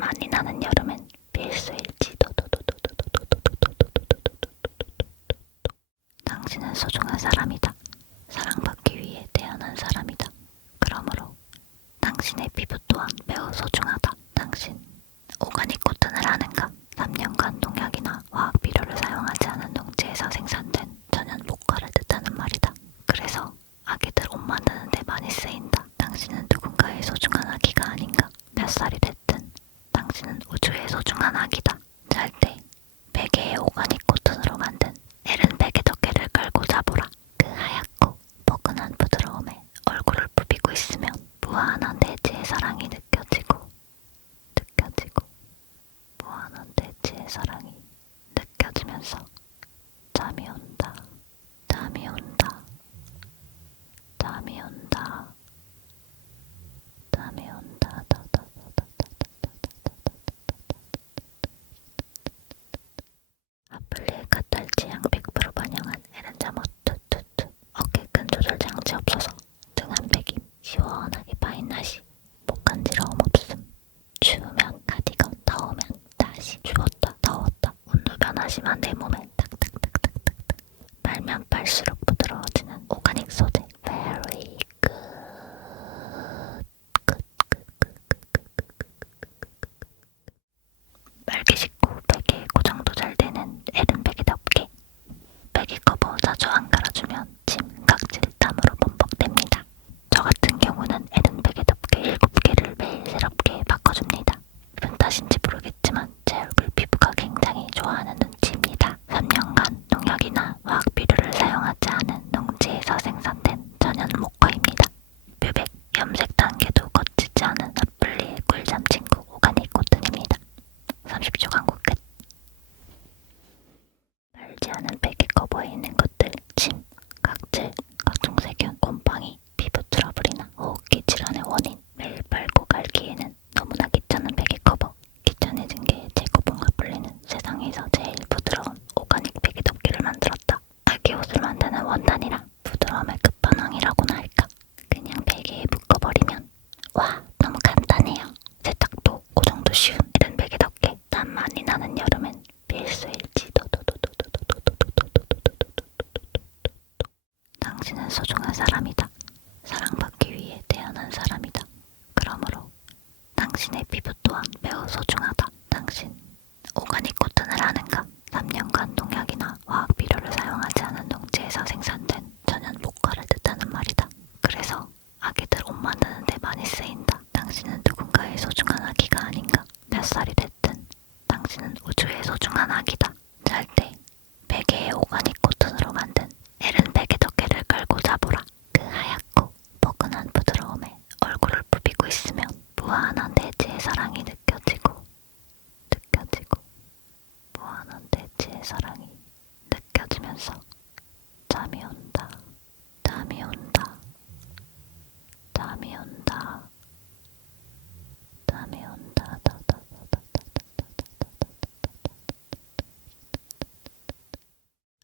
많이 나는 여름엔 필수일지. 당신은 소중한 사람이다. 사랑받기 위해 태어난 사람이다. 그러므로 당신의 피부 또한 매우 소중하다. 당신 오가닉 코튼을 아는가? 3년간 농약이나 화학 비료를 사용하지 않은 농지에서 생산된 천연 목화를 뜻하는 말이다. 그래서 아기들 옷 만드는 데 많이 쓰인다. 당신은 누군가의 소중한 아기가 아닌가? 몇 살이 됐든 당신은 우주의 소중한 아기다. 잘 때 베개에 오가닉 코튼으로 만든 에른 베개 덮개를 깔고 자보라. 그 하얗고 포근한 부드러움에 얼굴을 부비고 있으면 무한한 대지의 사랑이 느껴지고 무한한 대지의 사랑이 느껴지면서 잠이 온다. 잠이 온다. 잠이 온다. 잠이 온다. 아플리에 카탈지 양 100% 반영한 에른 잠옷 투투투. 어깨끈 조절 장치 없어서 등 한 백임. 시원하게 파인 나시. 목 간지러움 없음. 추우면 카디건, 더우면 다시. 추웠다 더웠다 온도 변화 심한 내 몸에 탁탁탁탁탁탁. 빨면 빨수록 부드러워지는 오가닉 소재. Very good. 빨개 식고 베개에 고정도 잘 되는 에른 베개 덮개. 베개 커버 자주 안 갈아주면 침, 각질, 땀으로 범벅됩니다. 저 같은 경우는 에른 베개 덮개 7개를 매일 새롭게 바꿔줍니다. 기분 탓인지 모르겠지만 제 얼굴 피부가 굉장히 좋아하는 눈치입니다. 3년간 농약이나 화학 비료를 사용하지 않은 농지에서 생산된 천연 목화입니다. 뮤백, 염색 단계도 거치지 않은 아플리의 꿀잠 친구 오가닉 코튼입니다. 30초 광고 끝. 말지 않은 베개 커버에 있는 것들, 침, 각질, 각종 세균, 곰팡이, 피부 트러블이나 호흡기 질환의 원인. 매일 빨고 갈기에는 너무나 귀찮은 베개 커버. 귀찮아진 게 제거봉 아플리는 세상에서 제일 부드러운 오가닉 베개 덮개를 만들었다. 아기 옷을 만드는 원단이랑 부드러움의 끝판왕이라고나 할까. 그냥 베개에 묶어버리면 와, 너무 간단해요. 세탁도 고정도 쉬운 이런 베개 덮개. 땀 많이 나는 여름엔 필수일지. 당신은 소중한 사람이다. 사랑받기 위해 태어난 사람이다. 그러므로 당신의 피부 또한 매우 소중하다. 당신 오가닉 코튼을 아는가? 3년간 농약이나 화학 비료를 사용하지 않은 농지에서 생산된 천연 목화를 뜻하는 말이다. 그래서 아기들 옷 만드는 데 많이 쓰인다. 당신은 누군가의 소중한 아기가 아닌가? 몇 살이 됐든 당신은 우주의 소중한 아기다. 잘 때 베개에 오가닉 코튼으로 만든 에른 베개 덮개를 깔고 자보라. 그 하얗고 포근한 부드러움에 얼굴을 부비고 있으면 무한한 대지의 사랑이 느껴지고 무한한 대지의 사랑이 느껴지면서 잠이 온다. 잠이 온다. 잠이 온다. 잠이 온다.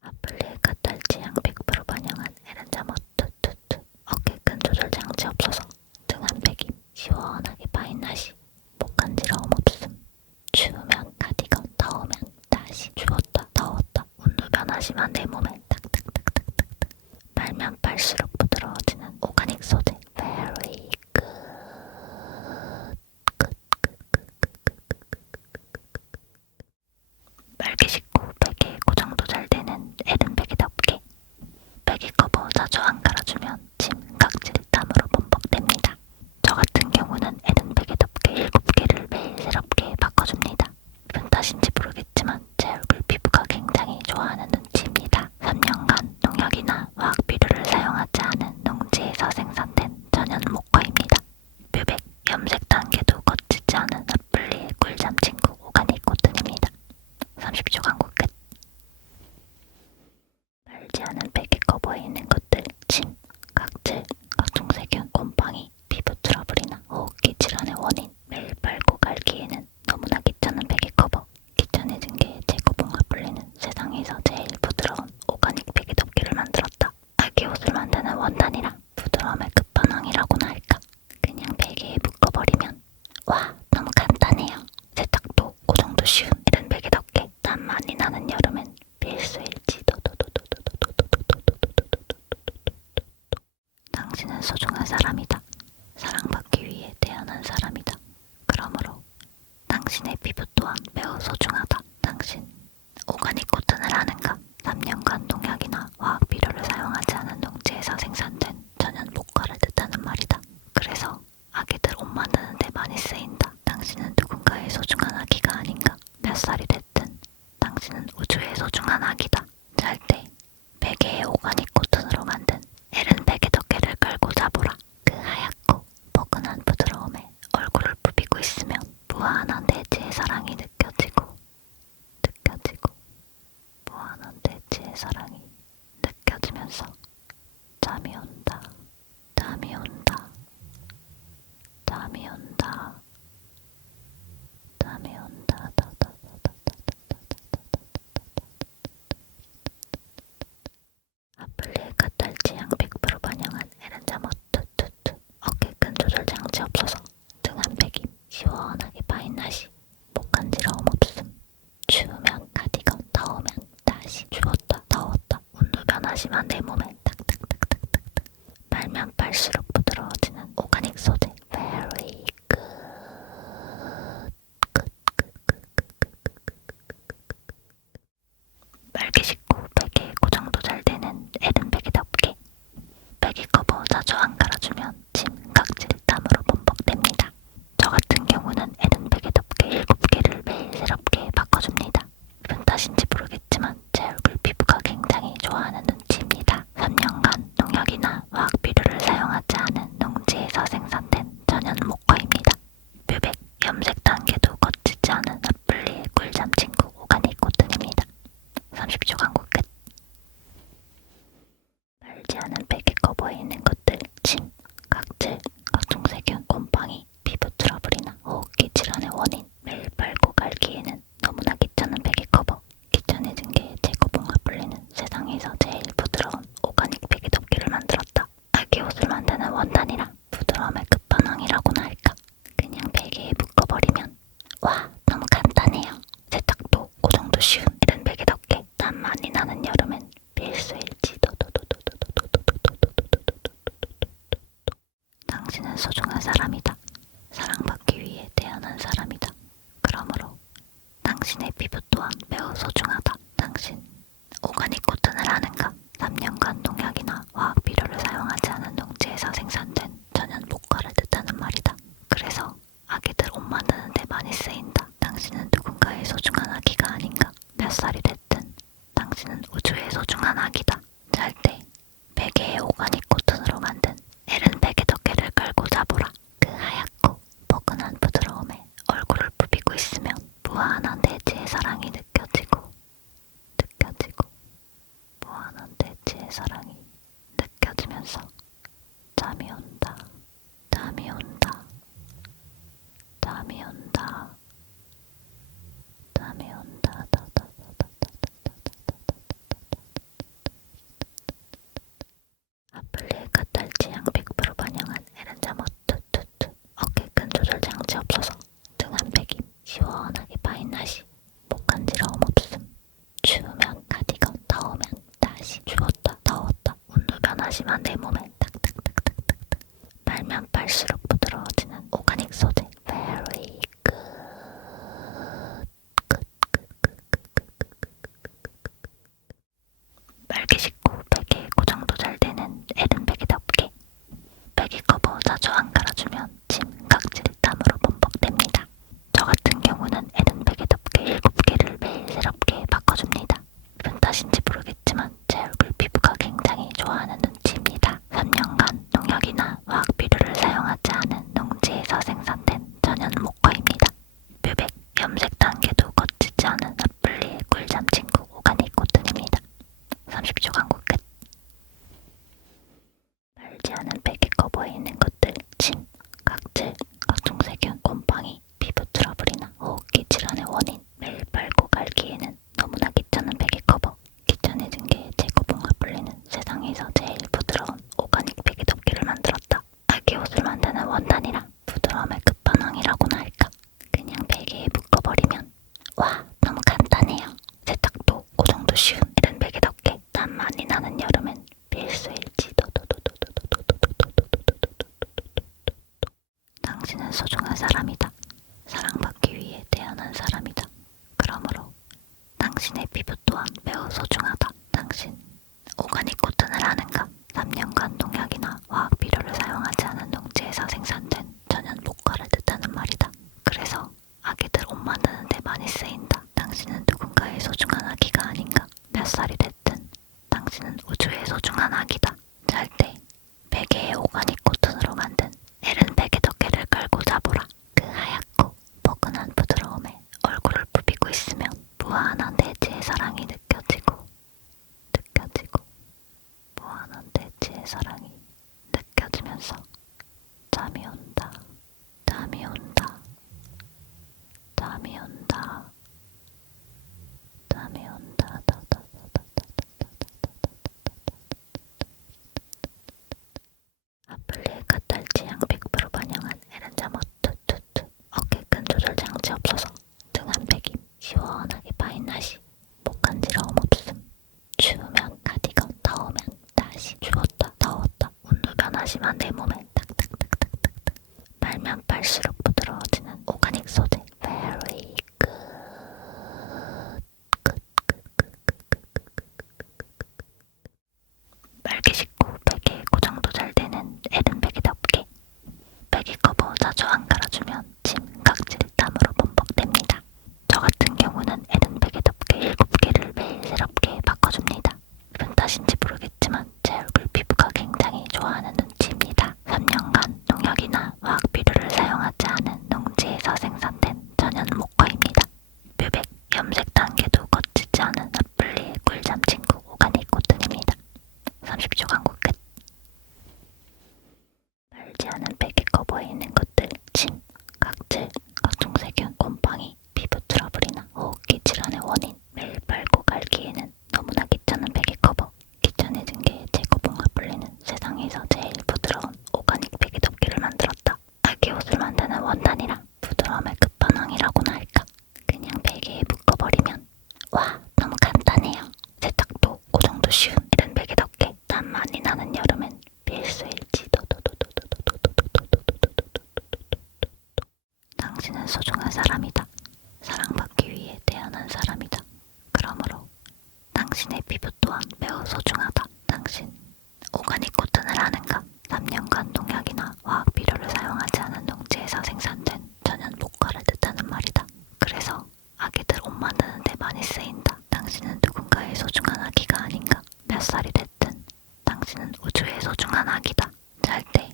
아플리에 카탈지 양 100% 반영한 에른 잠옷 투투투. 어깨끈 조절 장치 없어서 등 한 백임. 시원하게 파인 나시. 목 간지러움 없음. 추우면 카디건, 더우면 다시. 추웠다 더웠다 온도 변화 심한 내 몸에 탁탁탁탁탁탁. 빨면 빨수록 부드러워지는 오가닉 소재. Very good. 빨개 식고 베개에 고정도 잘 되는 에른 베개 덮개. 베개 커버 자주 안 갈아주면 침, 각질, 땀으로 범벅됩니다. 저 같은 경우는 에른 베개 덮개 7개를 매일 새롭게 바꿔줍니다. 기분 탓인지 모르겠지만 제 얼굴 피부가 굉장히 좋아하는 눈치입니다. 쉬운 이른 베개 덮개. 땀 많이 나는 여름엔 필수일지. 당신은 소중한 사람이다. 사랑받기 위해 태어난 사람이다. 그러므로 당신의 피부 또한 매우 소중하다. 당신 오가닉 코튼을 아는가? 3년간 농약이나 화학 비료를 사용하지 않은 농지에서 생산된 천연 목과를 뜻하는 말이다. 그래서 아기들 옷 만드는 데 많이 쓰인다. 당신은 누군가의 소중한 아기가 아닌가? 몇 살이 됐든 당신은 우주의 소중한 아기다. 잘 때 베개에 오가닉 코튼으로 만든 에른 베개 덮개를 깔고 자보라. 그 하얗고 포근한 부드러움에 얼굴을 부비고 있으면 무한한 대지의 사랑이 느껴지고 무한한 대지의 사랑이 느껴지면서 잠이 온다. 잠이 온다. 잠이 온다. 잠이 온다. 아플리에 까딸지 양 100% 반영한 에른 잠옷 투투투. 어깨끈 조절 장치 없어서 등 한 백임. 시원하게 파인 나시. 목 간지러움 없음. 추우면 가디건, 더우면 다시. 추웠다 더웠다 온도 변화 심한 내 몸에 탁탁탁탁탁탁. 빨면 빨수록 부드러워지는 오가닉 소재. Very good. 빨개 식고 베개에 고정도 잘 되는 에른 베개 덮개. 베개 커버 자주 안 갈아주면 침, 각질, 땀으로 범벅됩니다. 저 같은 경우는 에른 베개 덮개 7개를 매일 새롭게 바꿔줍니다. 기분 탓인지 모르겠지만 제 얼굴 피부가 굉장히 좋아하는 눈치입니다. 3년간 농약이나 화학 비료를 사용하지 않은 농지에서 생산된 천연 목과입니다. 뮤백, 염색 단계도 거치지 않은 아플리의 꿀잠 친구 오가닉 코튼입니다. 30초 광고 끝. 말지 않은 베개 커버에 있는 것들, 침, 각질, 각종 세균, 곰팡이, 피부 트러블이나 호흡기 질환의 원인. 매일 빨고 갈기에는 너무나 귀찮은 베개 커버. 귀찮아진 게 제거봉 아플리는 세상에서 제일 부드러운 오가닉 베개 덮개를 만들었다. 아기 옷을 만드는 원단이라 부드러움의 끝판왕이라고나 할까. 그냥 베개에 묶어버리면 와, 너무 간단해요. 세탁도 고정도 쉬운 이른 베개 덮개. 땀 많이 나는 여름엔 필수일지. 당신은 소중한 사람이다. 사랑받기 위해 태어난 사람이다. 그러므로 당신의 피부 또한 매우 소중하다. 당신 오가닉 코튼을 아는가? 3년간 농약이나 화학 비료를 사용하지 않은 농지에서 생산된 천연 목과를 뜻하는 말이다. 그래서 아기들 옷 만드는 데 많이 쓰인다. 당신은 누군가의 소중한 아기가 아닌가? 몇 살이 됐든 당신은 우주의 소중한 아기다. 잘 때 베개에 오가닉 코튼으로 만든 에른 베개 덮개를 깔고 자보라. 그 하얗고 포근한 부드러움에 얼굴을 부비고 있으면 무한한 대지의 사랑이 느껴지고 무한한 대지의 사랑이 느껴지면서 잠이 온다. 잠이 온다. 잠이 온다. 잠이 온다. 아플리에 까딸지 양 100% 반영한 에른 잠옷 투투투. 어깨끈 조절 장치 없어서 등 한 백임. 시원하게 파인 나시. 목 간지러움 없음. 추우면 가디건, 더우면 다시. 추웠다 더웠다 온도 변화 심한 내 몸에 탁탁탁탁탁탁. 빨면 빨수록 부드러워지는 오가닉 소재. Very good. 빨개 식고 베개에 고정도 잘 되는 에른 베개 덮개. 베개 커버 자주 안 갈아주면 침, 각질, 땀으로 범벅됩니다. 저 같은 경우는 에른 베개 덮개 7개를 매일 새롭게 바꿔줍니다. 기분 탓인지 모르겠지만 제 얼굴 피부가 굉장히 좋아하는 눈치입니다. 3년간 농약이나 화학 비료를 사용하지 않은 농지에서 생산된 천연 목과입니다. 뮤백, 염색 단계도 거치지 않은 아플리의 꿀잠 친구 오가닉 코튼입니다. 30초 광고 와, 너무 간단해요. 세탁도 고정도 쉬운 이런 베개 덮개. 땀 많이 나는 여름엔 필수일지. 당신은 소중한 사람이다. 사랑받기 위해 태어난 사람이다. 그러므로 당신의 피부 또한 매우 소중하다. 당신 오가닉 코튼을 아는가? 3년간 농약이나 화학 비료를 사용하지 않은 농지에서 생산된 천연 목과를 뜻하는 말이다. 그래서 아기들 옷 만드는 데 많이 쓰인다. 당신은 누군가의 소중한 아기가 아닌가? 몇 살이 됐든 당신은 우주의 소중한 아기다. 잘 때 베개에 오가닉 코튼으로 만든 에른 베개 덮개를 깔고 자보라. 그 하얗고 포근한 부드러움에 얼굴을 부비고 있으면 무한한 대지의 사랑이 느껴지고 무한한 대지의 사랑이 느껴지면서 잠이 온다. 잠이 온다. 잠이 온다. 잠이 온다. 아플리에 카탈지 양 100% 반영한 에른 잠옷 투투투. 어깨끈 조절 장치 없어서 등 한 백임. 시원하게 파인 나시. 목 간지러움 없음. 추우면 가디건, 더우면 다시. 추웠다 더웠다 온도 변화 심한 내 몸에 탁탁탁탁탁탁. 빨면 빨수록 부드러워지는 오가닉 소재. Very good. 빨개 식고 베개에 고정도 잘 되는 에른 베개 덮개. 베개 커버 자주 안 갈아주면 침, 각질, 땀으로 범벅됩니다. 저 같은 경우는 에른 베개 덮개 7개를 매일 새롭게 바꿔줍니다. 기분 탓인지 모르겠지만 제 얼굴 피부가 굉장히 좋아하는 눈치입니다. 3년간 농약이나 화학 비료를 사용하지 않은 농지에서 생산된 천연 목과입니다. 뮤백, 염색 단계도 거치지 않은 아플리의 꿀잠 친구 오가닉 코튼입니다. 30초 광고 끝. 말지 않은 베개 커버에 있는 것들, 침, 각질, 각종 세균, 곰팡이, 피부 트러블이나 호흡기 질환의 원인. 매일 빨고 갈기에는 너무나 귀찮은 베개 커버. 귀찮아진 게 제거봉 아플리는 세상에서 제일 부드러운 오가닉 베개 덮개를 만들었다. 아기 옷을 만드는 원단이랑 부드러움의 끝판왕이라고나 할까. 그냥 베개에 묶어버리면 와, 너무 간단해요. 세탁도 고정도 쉬운 이런 베개 덮개. 땀 많이 나는 여름엔 필수일지. 당신은 소중한 사람이다. 사랑받기 위해 태어난 사람이다. 그러므로 당신의 피부 또한 매우 소중하다. 당신 오가닉 코튼을 아는가? 3년간 농약이나 화학 비료를 사용하지 않은 농지에서 생산된 천연 목과를 뜻하는 말이다. 그래서 아기들 옷 만드는 데 많이 쓰인다. 당신은 누군가의 소중한 아기가 아닌가? 몇 살이 됐든 당신은 우주의 소중한 아기다. 잘 때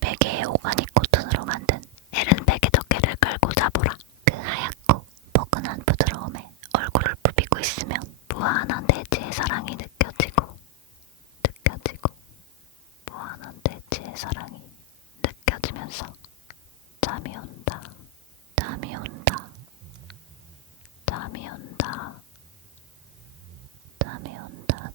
베개에 오가닉 코튼으로 만든 에른 베개 덮개를 깔고 자보라. 그 하얗고 포근한 부드러움에 얼굴을 부비고 있으면 무한한 대지의 사랑이 느껴지고 무한한 대지의 사랑이 느껴지면서 잠이 온다. 잠이 온다. 잠이 온다. 잠이 온다.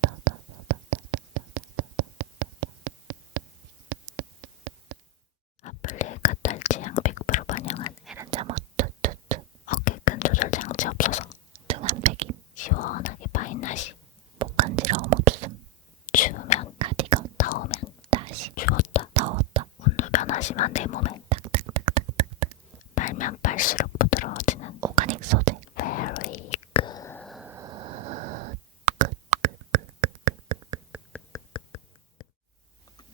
아플리에 카탈지 양 100% 반영한 에른 잠옷 투투투. 어깨끈 조절 장치 없어서 등 한 백임. 시원하게 파인 나시. 목 간지러움 없음. 추우면 가디건, 더우면 다시. 추웠다 더웠다 온도 변화 심한 내 몸에 탁탁탁탁탁. 빨면 빨수록 부드러워지는 오가닉 소재. Very good.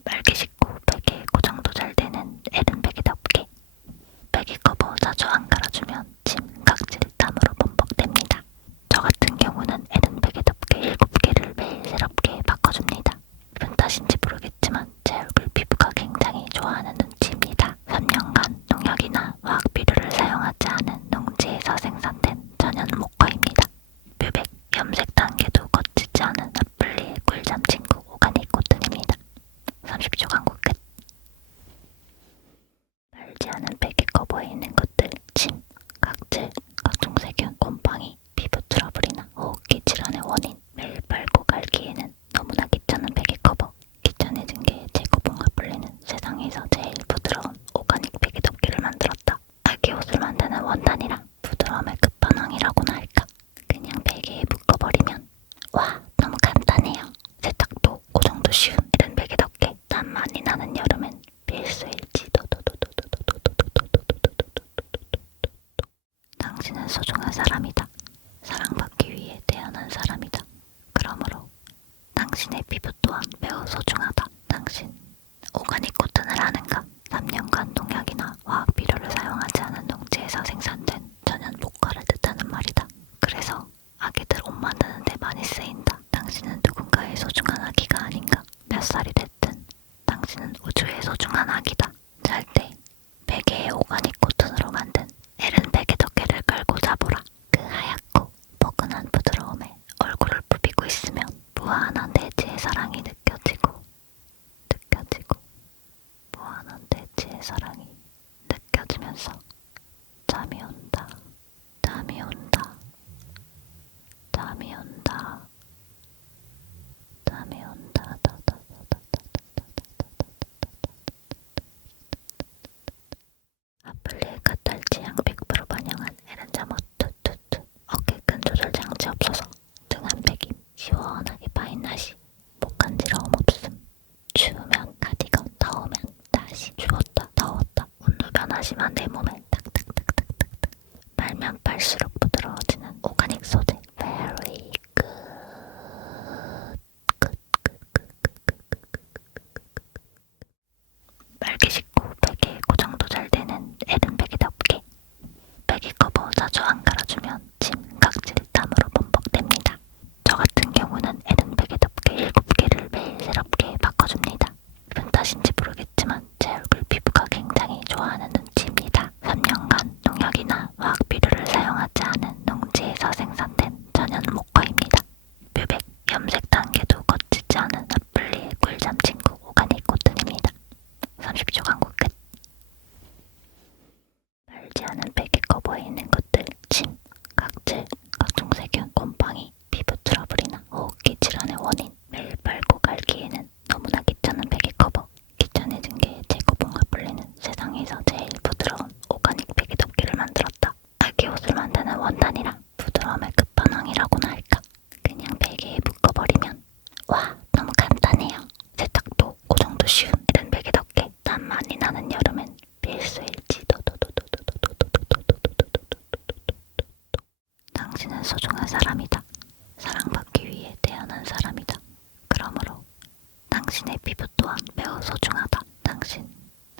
빨개 식고 베개에 고정도 잘 되는 에른 베개 덮개. 베개 커버 자주 안 갈아주면 침, 각질, 땀으로 범벅됩니다. 소중한 사람이다. 사랑받기 위해 태어난 사람이다. 그러므로 당신의 피부 또한 매우 소중하다. 당신 오가닉 코튼을 아는가? 3년간 농약이나 화학 비료를 사용하지 않은 농지에서 생산된 천연 목과를 뜻하는 말이다. 그래서 아기들 옷 만드는 데 많이 쓰인다. 당신은 누군가의 소중한 아기가 아닌가? 몇 살이 됐든 당신은 우주의 소중한 아기다. 잘 때 베개에 오가닉 코튼으로 만든 에른 베개 덮개를 깔고 자보라. 그 하얗고 포근한 부드러움에 얼굴을 부비고 있으면 무한한 대지의 사랑이 느껴지고 무한한 대지의 사랑이 느껴지면서 잠이 온다. 잠이 온다. 잠이 온다. 잠이 온다. 아플리에 카탈지 양 100% 반영한 에른 잠옷 투투투. 어깨끈 조절 장치 없어서 등 한 백임. 시원하게 파인 나시. 목 간지러움 없음. 추우면 가디건, 더우면 다시. 추웠다 더웠다 온도 변화 심한 내 몸에 탁탁탁탁탁탁. 빨면 빨수록 부드러워지는 오가닉 소재. Very good. 빨개 식고 베개에 고정도 잘 되는 에른 베개 덮개. 베개 커버 자주 안 갈아주면 침, 각질, 땀으로 범벅됩니다. 저 같은 경우는 에른 베개 덮개 7개를 매일 새롭게 바꿔줍니다. 기분 탓인지 모르겠지만 제 얼굴 피부가 굉장히 좋아하는 눈치입니다. 3년간 농약이나 화학 비료를 사용하지 않은 농지에서 생산된 천연 목화입니다. 뮤백, 염색 단계도 거치지 않은 아플리의 꿀잠 친구 오가닉 코튼입니다. 30초 광고 끝. 말지 않은 베개 커버에 있는 것들, 침, 각질, 각종 세균, 곰팡이, 피부 트러블이나 호흡기 질환의 원인. 매일 빨고 갈기에는 너무나 귀찮은 베개 커버. 귀찮아진 게 제거봉을 불리는 세상에서 제일 부드러운 오가닉 베개 덮개를 만들었다. 아기 옷을 만드는 원단이랑 부드러움의 끝판왕이라고나 할까. 그냥 베개에 묶어버리면 와, 너무 간단해요. 세탁도 고정도 쉬운 이런 베개 덮개. 땀 많이 나는 여름엔 필수일지. 당신은 소중한 사람이다. 사랑받기 위해 태어난 사람이다. 그러므로 당신의 피부 또한 매우 소중하다. 당신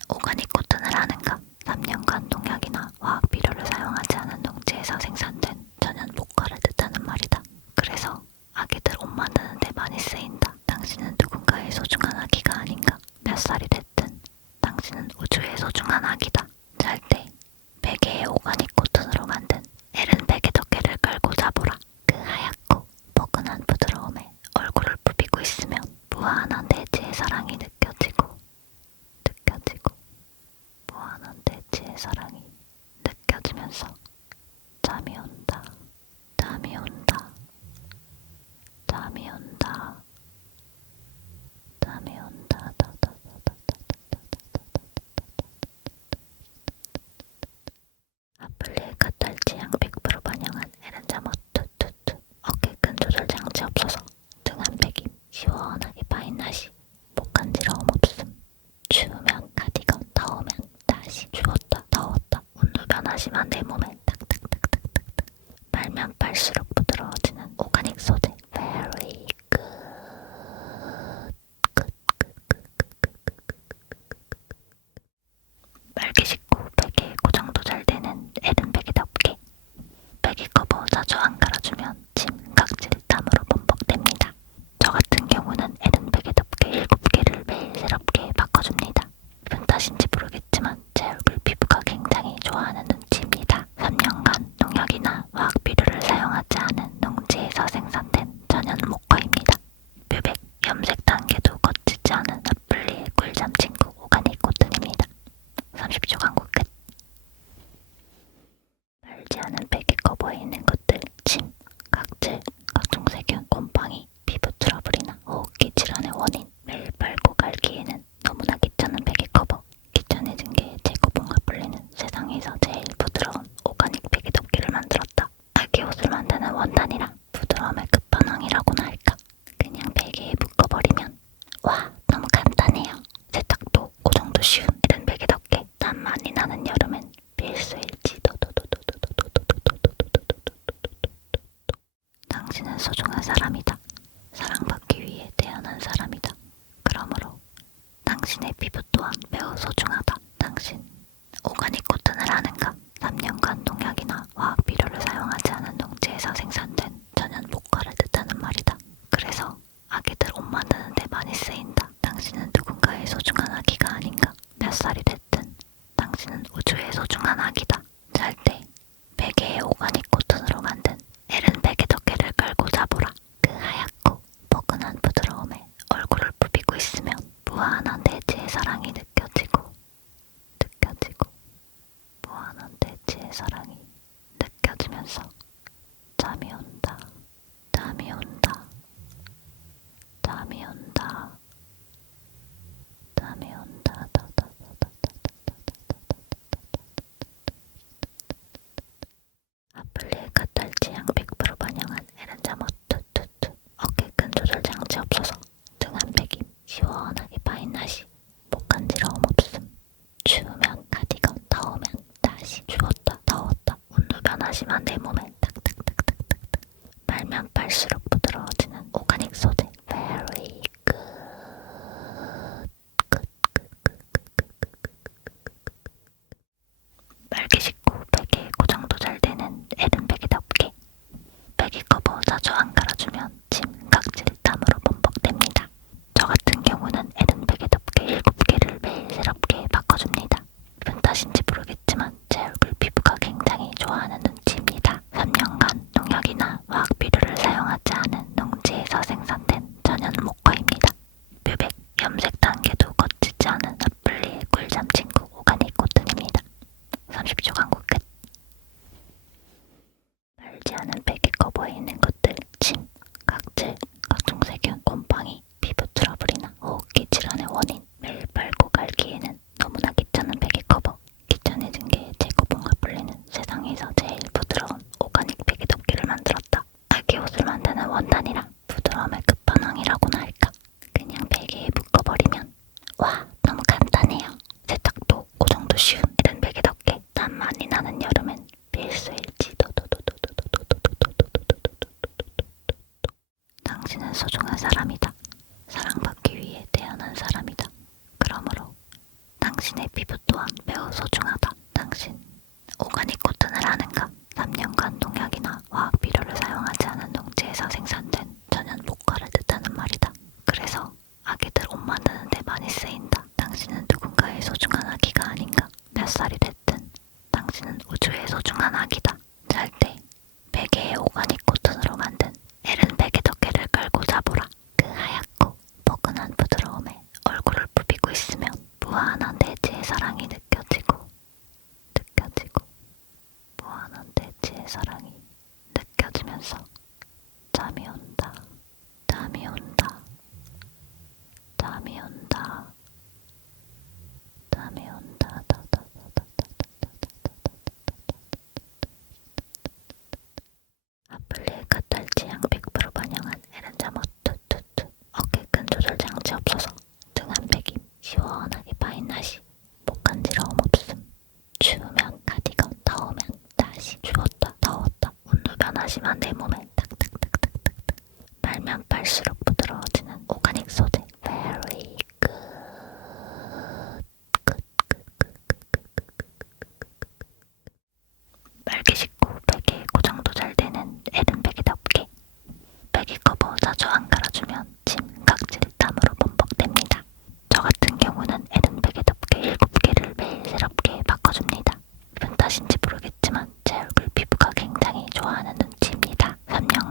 오가닉 코튼을 아는가? 3년간 농약이나 화학 비료를 사용하지 않은 농지에서 생산된 천연 목과를 뜻하는 말이다. 그래서 아기들 옷 만드는 데 많이 쓰인다. 당신은 누군가의 소중한 아기가 아닌가? 몇 살이 됐든 당신은 우주의 소중한 아기다. 잘 때 베개에 오가닉 코튼으로 만든 에른 베개 덮개를 깔고 자보라. 그 하얗고 포근한 부드러움에 얼굴을 부비고 있으면 무한한 대지의 사랑이 느껴지고 무한한 대지의 사랑이 느껴지면서 잠이 온다. 잠이 온다. 잠이 온다. 잠이 온다. 아플리에 카탈지 양 100% 반영한 에른 잠옷 투투투. 어깨끈 조절 장치 없어서 등 한 백임. 시원하게 파인 나시. 목 간지러움 없음. 추우면 가디건, 더우면 다시. 추웠다 더웠다 온도 변화 심한 내 몸에 탁탁탁탁탁탁. 빨면 빨수록 부드러워지는 오가닉 소재. Very good. 빨개 식고 베개에 고정도 잘 되는 에른 베개 덮개. 베개 커버 자주 안 갈아주면 침, 각질, 땀으로 범벅됩니다. 저 같은 경우는 에른 베개 덮개 7개를 매일 새롭게 바꿔줍니다. 기분 탓인지 모르겠지만 제 얼굴 피부가 굉장히 좋아하는 눈치입니다. 3년간 농약이나 화학 비료를 사용하지 않은 농지에서 생산된 천연 목화입니다. 뮤백, 염색 단계도 거치지 않은 아플리의 꿀잠 친구 오가닉 코튼입니다. 30초 광고 끝. 말지 않은 베개 커버에 있는 것들, 침, 각질, 각종 세균, 곰팡이, 피부 트러블이나 호흡기 질환의 원인. 매일 빨고 갈기에는 너무나 귀찮은 베개 커버. 귀찮아진 게 제거봉을 불리는 세상에서 제일 부드러운 오가닉 베개 덮개를 만들었다. 아기 옷을 만드는 원단이랑 부드러움의 끝판왕이라고나 할까. 그냥 베개에 묶어버리면 와, 너무 간단해요. 세탁도 고정도 쉬운 이런 베개 덮개. 땀 많이 나는 여름엔 필수일지. 사람이다. 사랑받기 위해 태어난 사람이다. 그러므로 당신의 피부 또한 매우 소중하다. 당신 오가닉 코튼을 아는가? 3년간 농약이나 화학 비료를 사용하지 않은 농지에서 생산된 천연 목과를 뜻하는 말이다. 그래서 아기들 옷 만드는 데 많이 쓰인다. 당신은 누군가의 소중한 아기가 아닌가? 몇 살이 됐든 당신은 우주의 소중한 아기다. 잘 때 베개에 오가닉 코튼으로 만든 에른 베개 덮개를 깔고 자보라. 그 하얗고 포근한 부드러움에 얼굴을 부비고 있으면 무한한 대지의 사랑이 느껴지고 무한한 대지의 사랑이 느껴지면서 잠이 온다. 잠이 온다. 잠이 온다. 잠이 온다. 아플리에 카탈지 양 100% 반영한 에른 잠옷 투투투. 어깨끈 조절 장치 없어서 등 한 백임. 시원하게 파인 나시. 목 간지러움 없음. 추우면 가디건, 더우면 다시. 추웠다 더웠다 온도 변화심한 내 몸에 탁탁탁탁탁탁. 빨면 빨수록 부드러워지는 오가닉 소재. Very good. 빨개 식고 베개에 고정도 잘 되는 에른 베개 덮개. 베개 커버 자주 안 갈아주면 침, 각질, 땀으로 범벅됩니다. 저 같은 경우는 에른 베개 덮개 7개를 매일 새롭게 바꿔줍니다. 기분 탓인지 모르겠지만 제 얼굴 피부가 굉장히 좋아하는 눈치입니다. 3년간 농약이나 화학 비료를 사용하지 않은 농지에서 생산된 천연 목화입니다. 뮤백, 염색 단계도 거치지 않은 아플리의 꿀잠 친구 오가닉 코튼입니다. 30초 광고 끝. 말지 않은 베개 커버에 있는 것들, 침, 각질, 각종 세균, 곰팡이, 피부 트러블이나 호흡기 질환의 원인. 매일 빨고 갈기에는 너무나 귀찮은 베개 커버. 귀찮아진 게 제거봉 아플리는 세상에서 제일 부드러운 오가닉 베개 덮개를 만들었다. 아기 옷을 만드는 원단이랑 부드러움의 끝판왕이라고나 할까. 그냥 베개에 묶어버리면 와, 너무 간단해요. 세탁도 고정도 쉬운 이런 베개 덮개. 땀 많이 나는 여름엔 필수일지. 당신은 소중한 사람이다. 사랑받기 위해 태어난 사람이다. 그러므로 당신의 피부 또한 매우 소중하다. 당신 오가닉 코튼을 아는가? 3년간 농약이나 화학 비료를 사용하지 않은 농지에서 생산된 천연 목과를 뜻하는 말이다. 그래서 아기들 옷 만드는 데 많이 쓰인다. 당신은 누군가의 소중한 아기가 아닌가? 몇 살이 됐든 당신은 우주의 소중한 아기다. 잘 때 베개에 오가닉 코튼으로 만든 에른 베개 덮개를 깔고 자보라. 그 하얗고 포근한 부드러움에 얼굴을 부비고 있으면 무한한 대지의 사랑이 느껴지고 무한한 대지의 사랑이 느껴지면서 잠이 온다. 잠이 온다. 잠이 온다. 잠이 온다. 아플리에 카탈지 양 100% 반영한 에른 잠옷 투투투. 어깨끈 조절 장치 없어서 등 한 백임. 시원하게 파인 나시. 목 간지러움 없음. 추우면 가디건, 더우면 다시. 추웠다 더웠다 온도 변화심한 내 몸에 탁탁탁탁탁탁. 빨면 빨수록 부드러워지는 오가닉 소재. Very good. 빨개 식고 베개에 고정도 잘 되는 에른 베개 덮개. 베개 커버 자주 안 갈아주면 침, 각질, 땀으로 범벅됩니다. 저 같은 경우는 에른 베개 덮개 7개를 매일 새롭게 바꿔줍니다. 기분 탓인지 모르겠지만 제 얼굴 피부가 굉장히 좋아하는 눈치입니다. 3년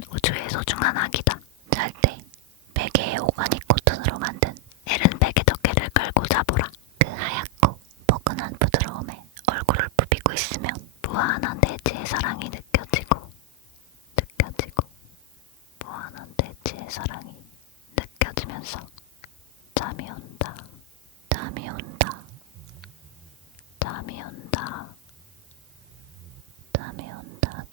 당신은 우주의 소중한 아기다. 잘 때 베개에 오가닉 코튼으로 만든 에른 베개 덮개를 깔고 자보라. 그 하얗고 포근한 부드러움에 얼굴을 부비고 있으면 무한한 대지의 사랑이 느껴지고 무한한 대지의 사랑이 느껴지면서 잠이 온다. 잠이 온다. 잠이 온다. 잠이 온다.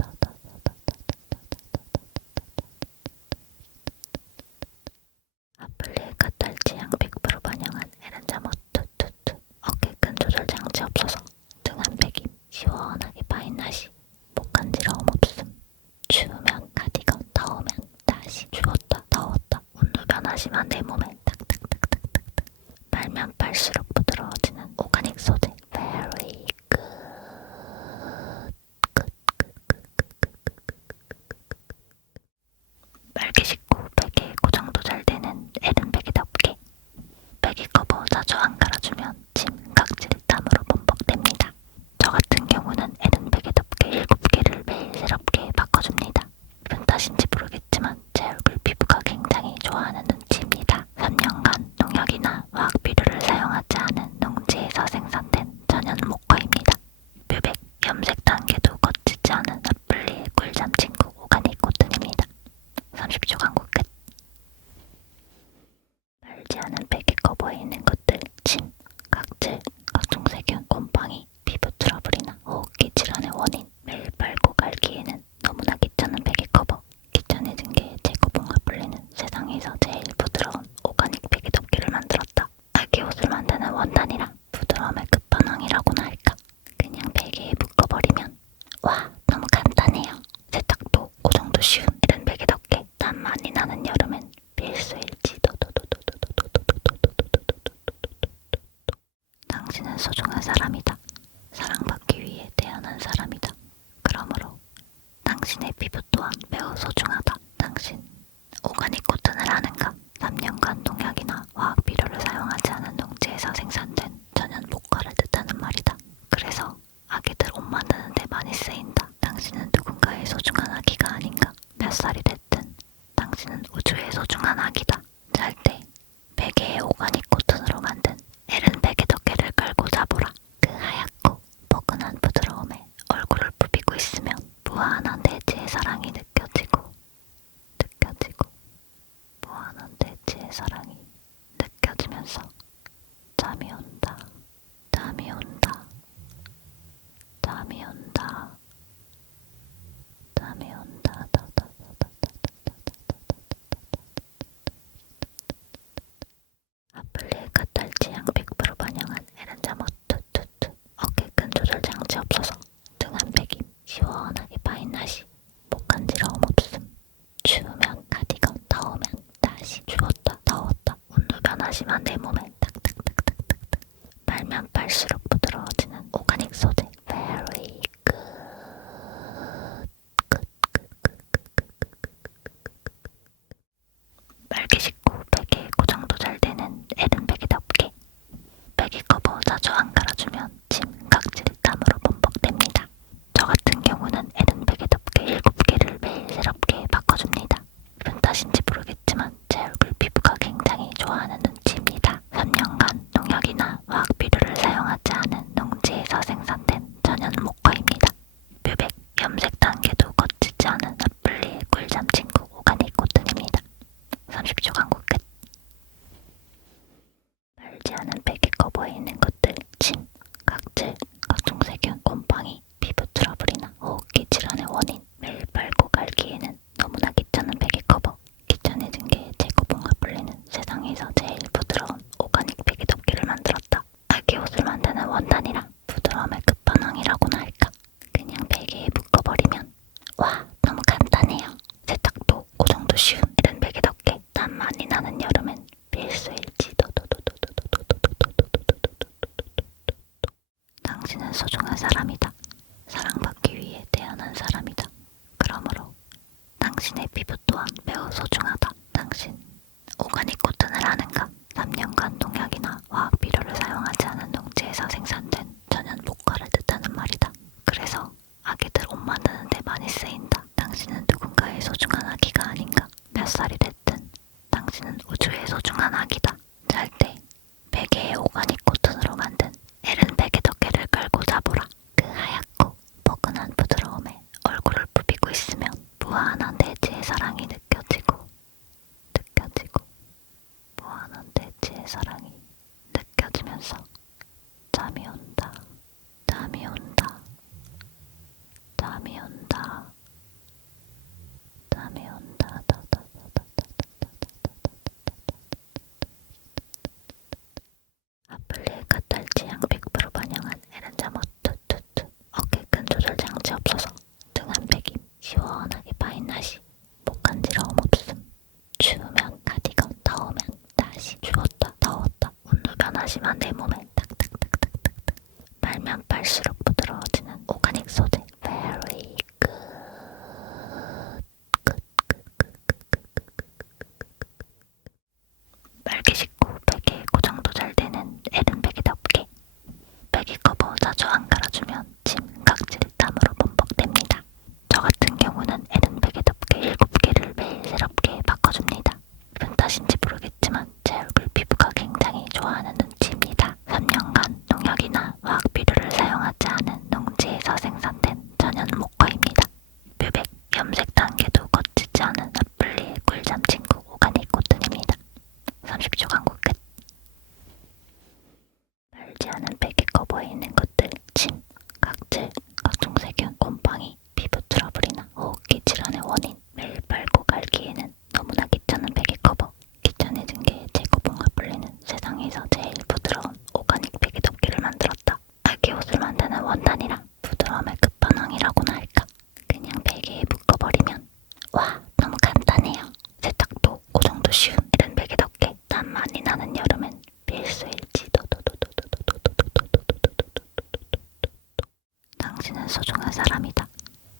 아플리에 까딸지 양 100% 반영한 에렌 잠옷 뚜뚜뚜. 어깨끈 조절 장치 없어서 등 한 백임. 시원하게 파인 나시. 목 간지러움 없음. 추우면 가디건, 더우면 다시. 추웠다 더웠다 온도 변화 심한 내 몸에 탁탁탁탁탁탁. 빨면 빨수록 부드러워지는 오가닉 소재. Very good. 빨개 식고 베개에 고정도 잘 되는 에른 베개 덮개. 베개 커버 자주 안 갈아주면 침, 각질, 땀으로 범벅됩니다. 저 같은 경우는 에른 베개 덮개 7개를 매일 새롭게 바꿔줍니다. 기분 탓인지 모르겠지만 제 얼굴 피부가 굉장히 좋아하는 눈치입니다. 3년간 농약이나 화학 비료를 사용하지 않은 농지에서 생산된 천연 목화입니다. 뮤백, 염색 단계도 거치지 않은 아플리의 꿀잠 친구 오가닉 코튼입니다. 30초 광고 끝. 말지 않은 베개 커버에 있는 것들, 침, 각질, 각종 세균, 곰팡이, 피부 트러블이나 호흡기 질환의 원인. 매일 빨고 갈기에는 너무나 귀찮은 베개 커버. 귀찮아진 게 제거봉 아플리는 세상에서 제일 부드러운 오가닉 베개 덮개를 만들었다. 아기 옷을 만드는 원단이라 부드러움의 끝판왕이라고나 할까. 그냥 베개에 묶어버리면 와, 너무 간단해요. 세탁도 고정도 쉬운 이런 베개 덮개. 땀 많이 나는 여름엔 필수일지. 당신은 소중한 사람이다. 사랑받기 위해 태어난 사람이다. 그러므로 당신의 피부 또한 매우 소중하다. 당신 오가닉 코튼을 아는가? 3년간 농약이나 화학 비료를 사용하지 않은 농지에서 생산된 천연 목화를 뜻하는 말이다. 그래서 아기들 옷 만드는 데 많이 쓰인다. 당신은 누군가의 소중한 아기가 아닌가? 몇 살이 됐든 당신은 우주의 소중한 아기다. 잘 때 베개에 오가닉 코튼으로 만든 에른 베개 덮개를 깔고 자보라. 그 하얗고 포근한 부드러움에 얼굴을 부비고 있으면 무한한 대지의 사랑이 느껴지고 무한한 대지의 사랑이 느껴지면서 잠이 온다. 잠이 온다. 잠이 온다. 잠이 온다. 아플리에 까딸지 양 100% 반영한 에렌 잠옷 뚜뚜뚜. 어깨끈 조절 장치 없어서 등 한 백임. 시원하게 파인 나시. 목 간지러움 없음. 추우면 가디건, 더우면 다시. 추웠다 더웠다 온도 변화 심한 내 몸에 탁탁탁탁탁탁. 빨면 빨수록 부드러워지는 오가닉 소재. Very good. 빨개 식고 베개에 고정도 잘 되는 에른 베개 덮개. 베개 커버 자주 안 갈아주면 침, 각질, 땀으로 범벅됩니다. 저 같은 경우는 에른 베개 덮개 7개를 매일 새롭게 바꿔줍니다. 기분 탓인지 모르겠지만 제 얼굴 피부가 굉장히 좋아하는 눈치입니다. 3년간 농약이나 화학 비료를 사용하지 않은 농지에서 생산된 천연 목화입니다. 뮤백, 염색 단계도 거치지 않은 아플리의 꿀잠 친구 오가닉 코튼입니다. 30초 광고 끝. 말지 않은 베개 커버에 있는 것들, 침, 각질, 각종 세균, 곰팡이, 피부 트러블이나 호흡기 질환의 원인. 매일 빨고 갈기에는 너무나 귀찮은 베개 커버. 귀찮아진 게 제거봉 아플리는 세상에서 제일 부드러운 오가닉 베개 덮개를 만들었다. 아기 옷을 만드는 원단이라 부드러움의 끝판왕이라고나 할까. 그냥 베개에 묶어버리면 와, 너무 간단해요. 세탁도 고정도 쉬운 이런 베개 덮개. 땀 많이 나는 여름엔 필수일지. 당신은 소중한 사람이다. 사랑받기 위해 태어난 사람이다. 그러므로 당신의 피부 또한 매우 소중하다. 당신 오가닉 코튼을 아는가? 3년간 농약이나 화학 비료를 사용하지 않은 농지에서 생산된 천연 목화를 뜻하는 말이다. 그래서 아기들 옷 만드는 데 많이 쓰인다. 당신은 누군가의 소중한 아기 살이 됐든 당신은 우주의 소중한 아기다. 잘 때 베개에 오가닉 코튼으로 만든 에른 베개 덮개를 깔고 자보라. 그 하얗고 포근한 부드러움에 얼굴을 부비고 있으면 무한한 대지의 사랑이 느껴지고 무한한 대지의 사랑이 느껴지면서 잠이 온다. 잠이 온다. 잠이 온다. 잠이 온다. 아플리에 까딸지 양 100% 반영한 에렌 잠옷 뚜뚜뚜. 어깨끈 조절 장치 없어서 등 한 백임. 시원하게 파인 나시. 목 간지러움 없음. 추우면 가디건, 더우면 다시. 추웠다 더웠다 온도 변화심한 내 몸에 딱딱딱딱딱딱. 빨면 빨수록 부드러워지는 오가닉 소재. Very good. 빨개 식고 베개에 고정도 잘 되는 에른 베개 덮개. 베개 커버 자주 안 갈아주면 침, 각질, 땀으로 범벅됩니다. 저 같은 경우는 에른 베개 덮개 7개를 매일 새롭게 바꿔줍니다. 기분 탓인지 모르겠지만 제 얼굴 피부가 굉장히 좋아하는 눈치입니다. 3년간 농약이나 화학 비료를 사용하지 않은 농지에서 생산된 천연 목화입니다. 뮤백, 염색 단계도 거치지 않은 아플리의 꿀잠 친구 오가닉 코튼입니다. 30초 광고 끝. 말지 않은 베개 커버에 있는 것들, 침, 각질, 각종 세균, 곰팡이, 피부 트러블이나 호흡기 질환의 원인. 매일 빨고 갈기에는 너무나 귀찮은 베개 커버. 귀찮아진 게 제거봉 아플리는 세상에서 제일 부드러운 오가닉 베개 덮개를 만들었다. 아기 옷을 만드는 원단이라 부드러움의 끝판왕이라고나 할까. 그냥 베개에 묶어버리면 와, 너무 간단해요. 세탁도 고정도 쉬운 이런 베개 덮개. 땀 많이 나는 여름엔 필수일지. 당신은 소중한 사람이다.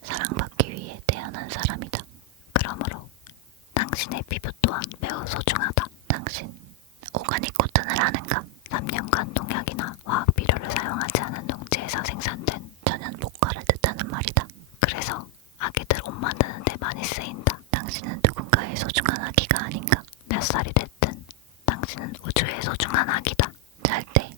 사랑받기 위해 태어난 사람이다. 그러므로 당신의 피부 또한 매우 소중하다. 당신 오가닉 코튼을 아는가? 3년간 농약이나 화학 비료를 사용하지 않은 농지에서 생산된 천연 목화를 뜻하는 말이다. 그래서 아기들 옷 만드는 데 많이 쓰인다. 당신은 누군가의 소중한 아기가 아닌가? 몇 살이 됐든 당신은 우주의 소중한 아기다. 잘 때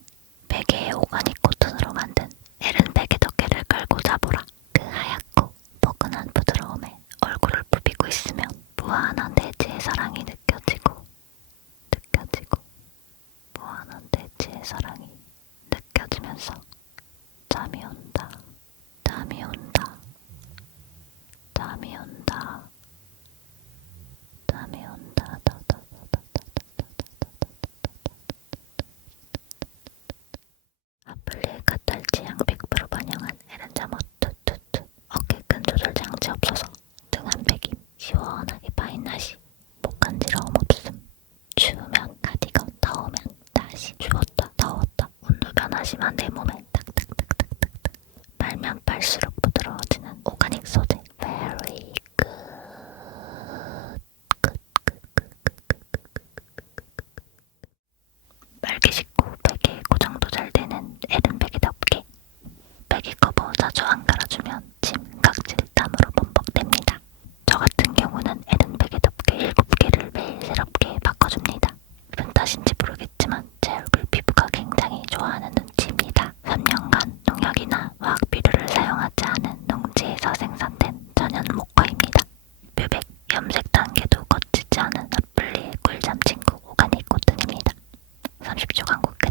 베개에 오가닉 코튼으로 만든 에른 베개 덮개를 깔고 자보라. 그 하얗고 포근한 부드러움에 얼굴을 부비고 있으면 무한한 대지의 사랑이 느껴지고 무한한 대지의 사랑이 느껴지면서 잠이 온다. 잠이 온다. 잠이 온다. 잠이 온다. 아플리에 까딸지 양 100% 반영한 에렌 잠옷 뚜뚜뚜. 어깨끈 조절 장치 없어서 등 한 백임. 시원하게 파인 나시. 목 간지러움 없음. 추우면 가디건, 더우면 다시. 추웠다 더웠다 온도 변화심한 내 몸에 딱딱딱딱딱딱. 빨면 빨수록 부드러워지는 오가닉 소재. Very good. 빨개 식고 베개에 고정도 잘 되는 에른 베개 덮개. 베개 커버 자주 안 갈아주면 침, 각질, 땀으로 범벅됩니다. 저 같은 경우는 에른 베개 덮개 7개를 매일 새롭게 바꿔줍니다. 기분 탓인지 모르겠지만 제 얼굴 피부가 굉장히 좋아하는 눈치입니다. 3년간 농약이나 화학 비료를 사용하지 않은 농지에서 생산된 천연 목화입니다. 뮤백, 염색 단계도 거치지 않은 아플리의 꿀잠 친구 오가닉 코튼입니다. 30초 광고 끝.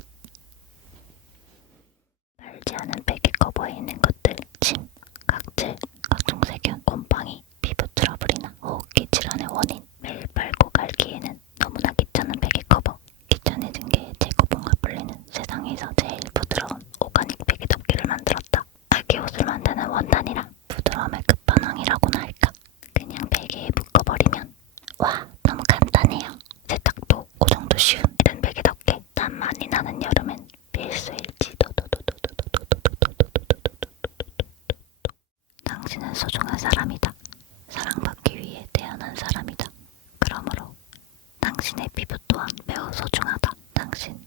말지 않은 베개 커버에 있는 것들, 침, 각질, 각종 세균, 곰팡이, 피부 트러블이나 호흡기 질환의 원인. 매일 빨고 갈기에는 너무나 귀찮은 베개 커버. 귀찮아진 게 제거봉 아플리는 세상에서 제일 부드러운 오가닉 베개 덮개를 만들었다. 아기 옷을 만드는 원단이라 부드러움의 끝판왕이라고나 할까. 그냥 베개에 묶어버리면 와, 너무 간단해요. 세탁도 고정도 쉬운 이런 베개 덮개. 땀 많이 나는 여름엔 필수일지. 당신은 소중한 사람이다. 사랑받기 위해 태어난 사람이다. 그러므로 당신의 피부 또한 매우 소중하다. 당신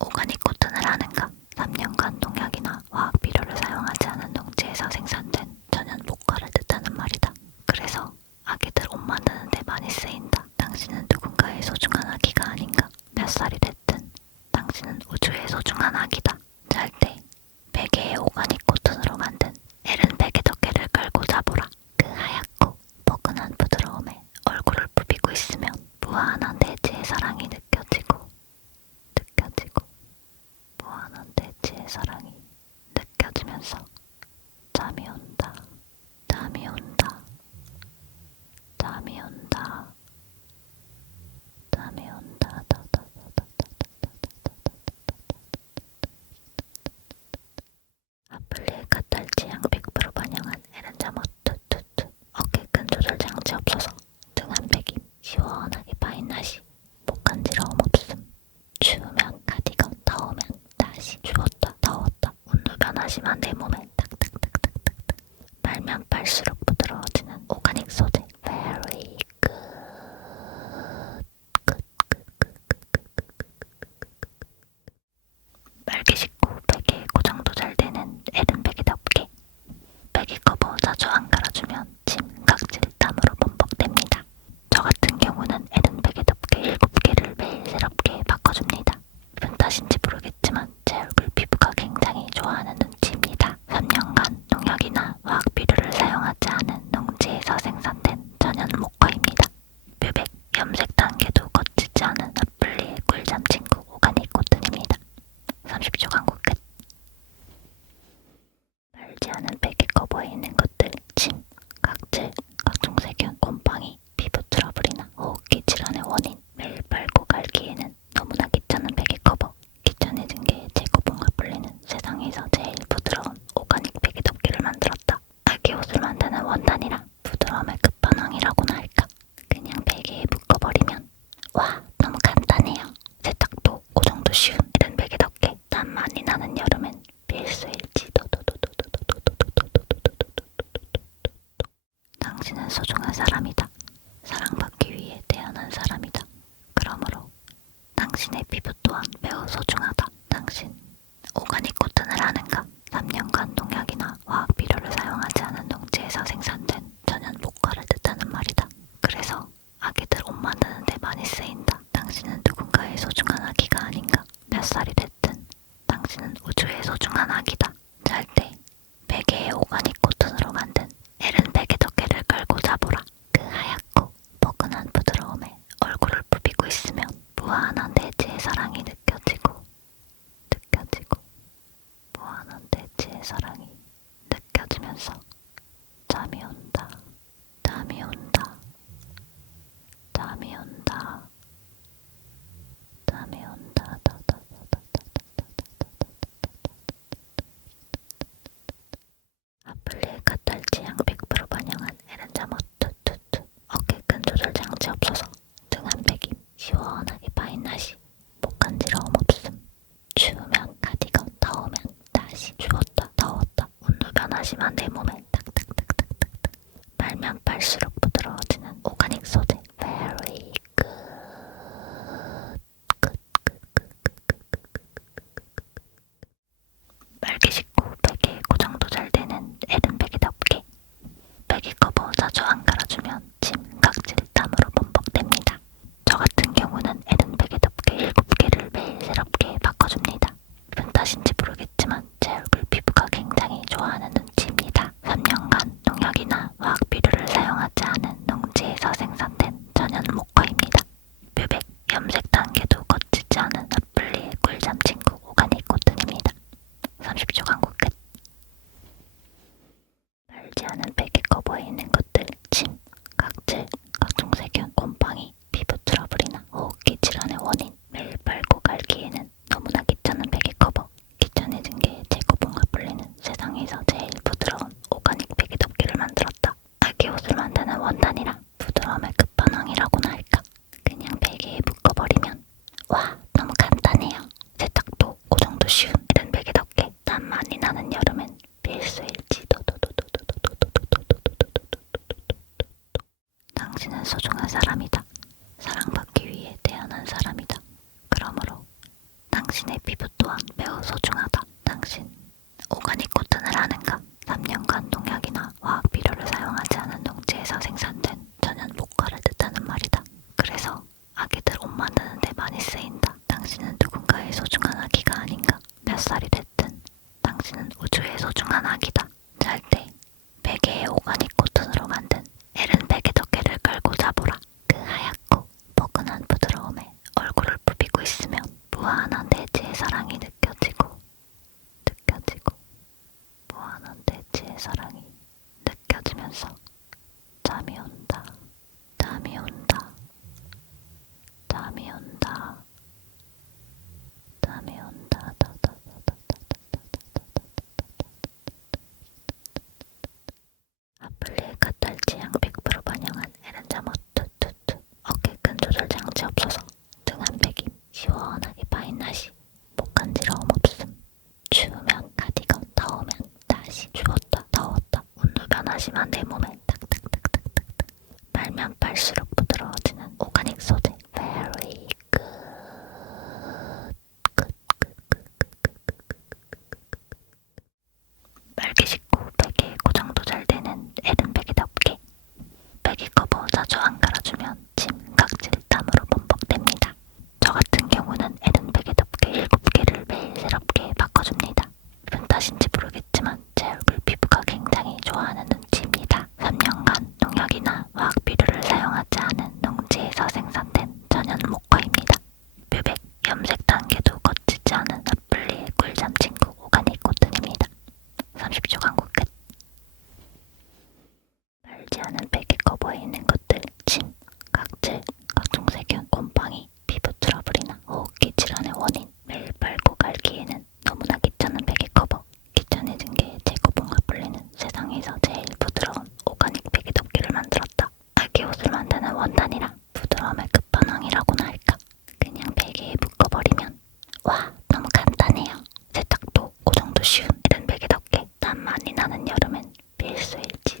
오가닉 코튼을 아는가? 3년간 농약이나 화학 비료를 사용하지 않은 농지에서 생산된 천연 목화를 뜻하는 말이다. 그래서 아기들 옷 만드는 데 많이 쓰인다. 살이 됐든 당신은 우주의 소중한 아기다. 잘 때 베개에 오가닉 코튼으로 만든 에른 베개 덮개를 깔고 자보라. 그 하얗고 포근한 부드러움에 얼굴을 부비고 있으면 무한한 대지의 사랑이 느껴지고 무한한 대지의 사랑이 느껴지면서 잠이 온다. 잠이 온다. 잠이 온다. 잠이 온다. 아플리에 까딸지 양 100% 반영한 에렌 잠옷 뚜뚜뚜. 어깨끈 조절 장치 없어서 등 한 백임. 시원하게 파인 나시. 목 간지러움 없음. 추우면 가디건, 더우면 다시. 추웠다 더웠다 온도 변화 심한 내 몸에 탁탁탁탁탁탁. 빨면 빨수록 부드러워지는 오가닉 소재. Very good. 빨개 식고 베개에 고정도 잘 되는 에른 베개 덮개. 베개 커버 자주 안 갈아주면 침, 각질, 땀으로 범벅됩니다. 저 같은 경우는 에른 베개 덮개 7개를 매일 새롭게 바꿔줍니다. 기분 탓인지 모르겠지만 제 얼굴 피부가 굉장히 좋아하는 눈치입니다. 3년간 농약이나 화학 비료를 사용하지 않은 농지에서 생산된 천연 목화입니다. 뮤백, 염색 단계도 거치지 않은 아플리의 꿀잠 친구 오가닉 코튼입니다. 30초 광고 끝. 말지 않은 베개 커버에 있는 것들, 침, 각질, 각종 세균, 곰팡이, 피부 트러블이나 호흡기 질환의 원인. 매일 빨고 갈기에는 너무나 귀찮은 베개 커버. 귀찮아진 게 제거봉가 풀리는 세상에서 제일 부드러운 오가닉 베개 덮개를 만들었다. 아기 옷을 만드는 원단이라 부드러움의 끝판왕이라고나 할까. 그냥 베개에 묶어버리면 와, 너무 간단해요. 세탁도 고정도 쉬운 이런 베개 덮개. 땀 많이 나는 여름엔 필수일지. 당신은 소중한 사람이다. 사랑받기 위해 태어난 사람이다. 그러므로 당신의 피부 또한 매우 소중하다. 당신 오가닉 코튼을 아는가? 3년간 농약이나 화학 비료를 사용하지 않은 농지에서 생산된 천연 목화를 뜻하는 말이다. 그래서 아기들 옷 만드는 데 많이 쓰인다. 당신은 누군가의 소중한 아기가 아닌가? 몇 살이 됐든 당신은 우주의 소중한 아기다. 잘 때 베개에 오가닉 코튼으로 만든 에른 베개 덮개를 깔고 자보라. 그 하얗고 포근한 부드러움에 얼굴을 부비고 있으면 무한한 대지의 사랑이 느껴지고 무한한 대지의 사랑이 느껴지면서 잠이 온다. 잠이 온다. 잠이 온다. 잠이 온다. 아플리에 까딸지 양 100% 반영한 에렌 잠옷 뚜뚜뚜. 어깨끈 조절 장치 없어서 등 한 백임. 시원하게 파인 나시. 목 간지러움 없음. 추우면 가디건, 더우면 다시. 추웠다 더웠다 온도 변화 심한 내 몸에 탁탁탁탁탁탁. 빨면 빨수록 부드러워지는 오가닉 소재. Very good. 빨개 식고 베개에 고정도 잘 되는 에른 베개 덮개. 베개 커버 자주 안 갈아주면 침, 각질, 땀으로 범벅됩니다. 저 같은 경우는 에른 베개 덮개 7개를 매일 새롭게 바꿔줍니다. 기분 탓인지 모르겠지만 제 얼굴 피부가 굉장히 좋아하는 눈치입니다. 3년간 농약이나 화학 비료를 사용하지 않은 농지에서 생산된 천연 목화입니다. 뮤백, 염색 단계도 거치지 않은 아플리의 꿀잠 친구 오가닉 코튼입니다. 30초 광고 끝. 말지 않은 베개 커버에 있는 것들, 침, 각질, 각종 세균, 곰팡이, 피부 트러블이나 호흡기 질환의 원인. 매일 빨고 갈기에는 너무나 귀찮은 베개 커버. 귀찮아진 게 제거봉가 풀리는 세상에서 제일 부드러운 오가닉 베개 덮개를 만들었다. 아기 옷을 만드는 원단이라 부드러움의 끝판왕이라고나 할까. 그냥 베개에 묶어버리면 와, 너무 간단해요. 세탁도 고정도 쉬운 이런 베개 덮개. 땀 많이 나는 여름엔 필수일지. 당신은 소중한 사람이다. 사랑받기 위해 태어난 사람이다. 그러므로 당신의 피부 또한 매우 소중하다. 당신 오가닉 코튼을 아는가? 3년간 농약이나 화학 비료를 사용하지 않은 농지에서 생산된 천연 목화를 뜻하는 말이다. 그래서 아기들 옷 만드는 데 많이 쓰인다. 장치 없어서 등 안 베김. 시원하게 파인 나시. 목 간지러움 없음. 추우면 가디건, 더우면 다시. 추웠다 더웠다 온도 변화 심한 내 몸에 탁탁탁탁탁탁. 빨면 빨수록 부드러워지는 오가닉 소재. Very good. 빨개 식구 베개 고정도 잘 되는 에른 베개덮개. 베개 커버 자주 안 갈아주면 침, 각질, 땀으로 범벅됩니다. 저 같은 경우는 에른 베개덮개 7개를 매일 새롭게 바꿔줍니다. 기분 탓인지 모르겠지만 제 얼굴 피부가 굉장히 좋아하는 눈치입니다. 3년간 농약이나 화학 비료를 사용하지 않은 농지에서 생산된 천연 목화입니다. 뮤백, 염색 단계도 거치지 않은 핫블리의 꿀잠 친구 오가닉 코튼입니다. 30초 광고 끝. 말지 않은 베개 커버에 있는 것들, 침, 각질, 각종 세균, 곰팡이, 피부 트러블이나 호흡기 질환의 원인. 매일 빨고 갈기에는 너무나 귀찮은 베개 커버. 귀찮아진 게 제거봉가 불리는 세상에서 제일 부드러운 오가닉 베개 덮개를 만들었다. 아기 옷을 만드는 원단이라 부드러움의 끝판왕이라고나 할까. 그냥 베개에 묶어버리면 와, 너무 간단해요. 세탁도 고정도 쉬운 이런 베개 덮개. 땀 많이 나는 여름엔 필수일지.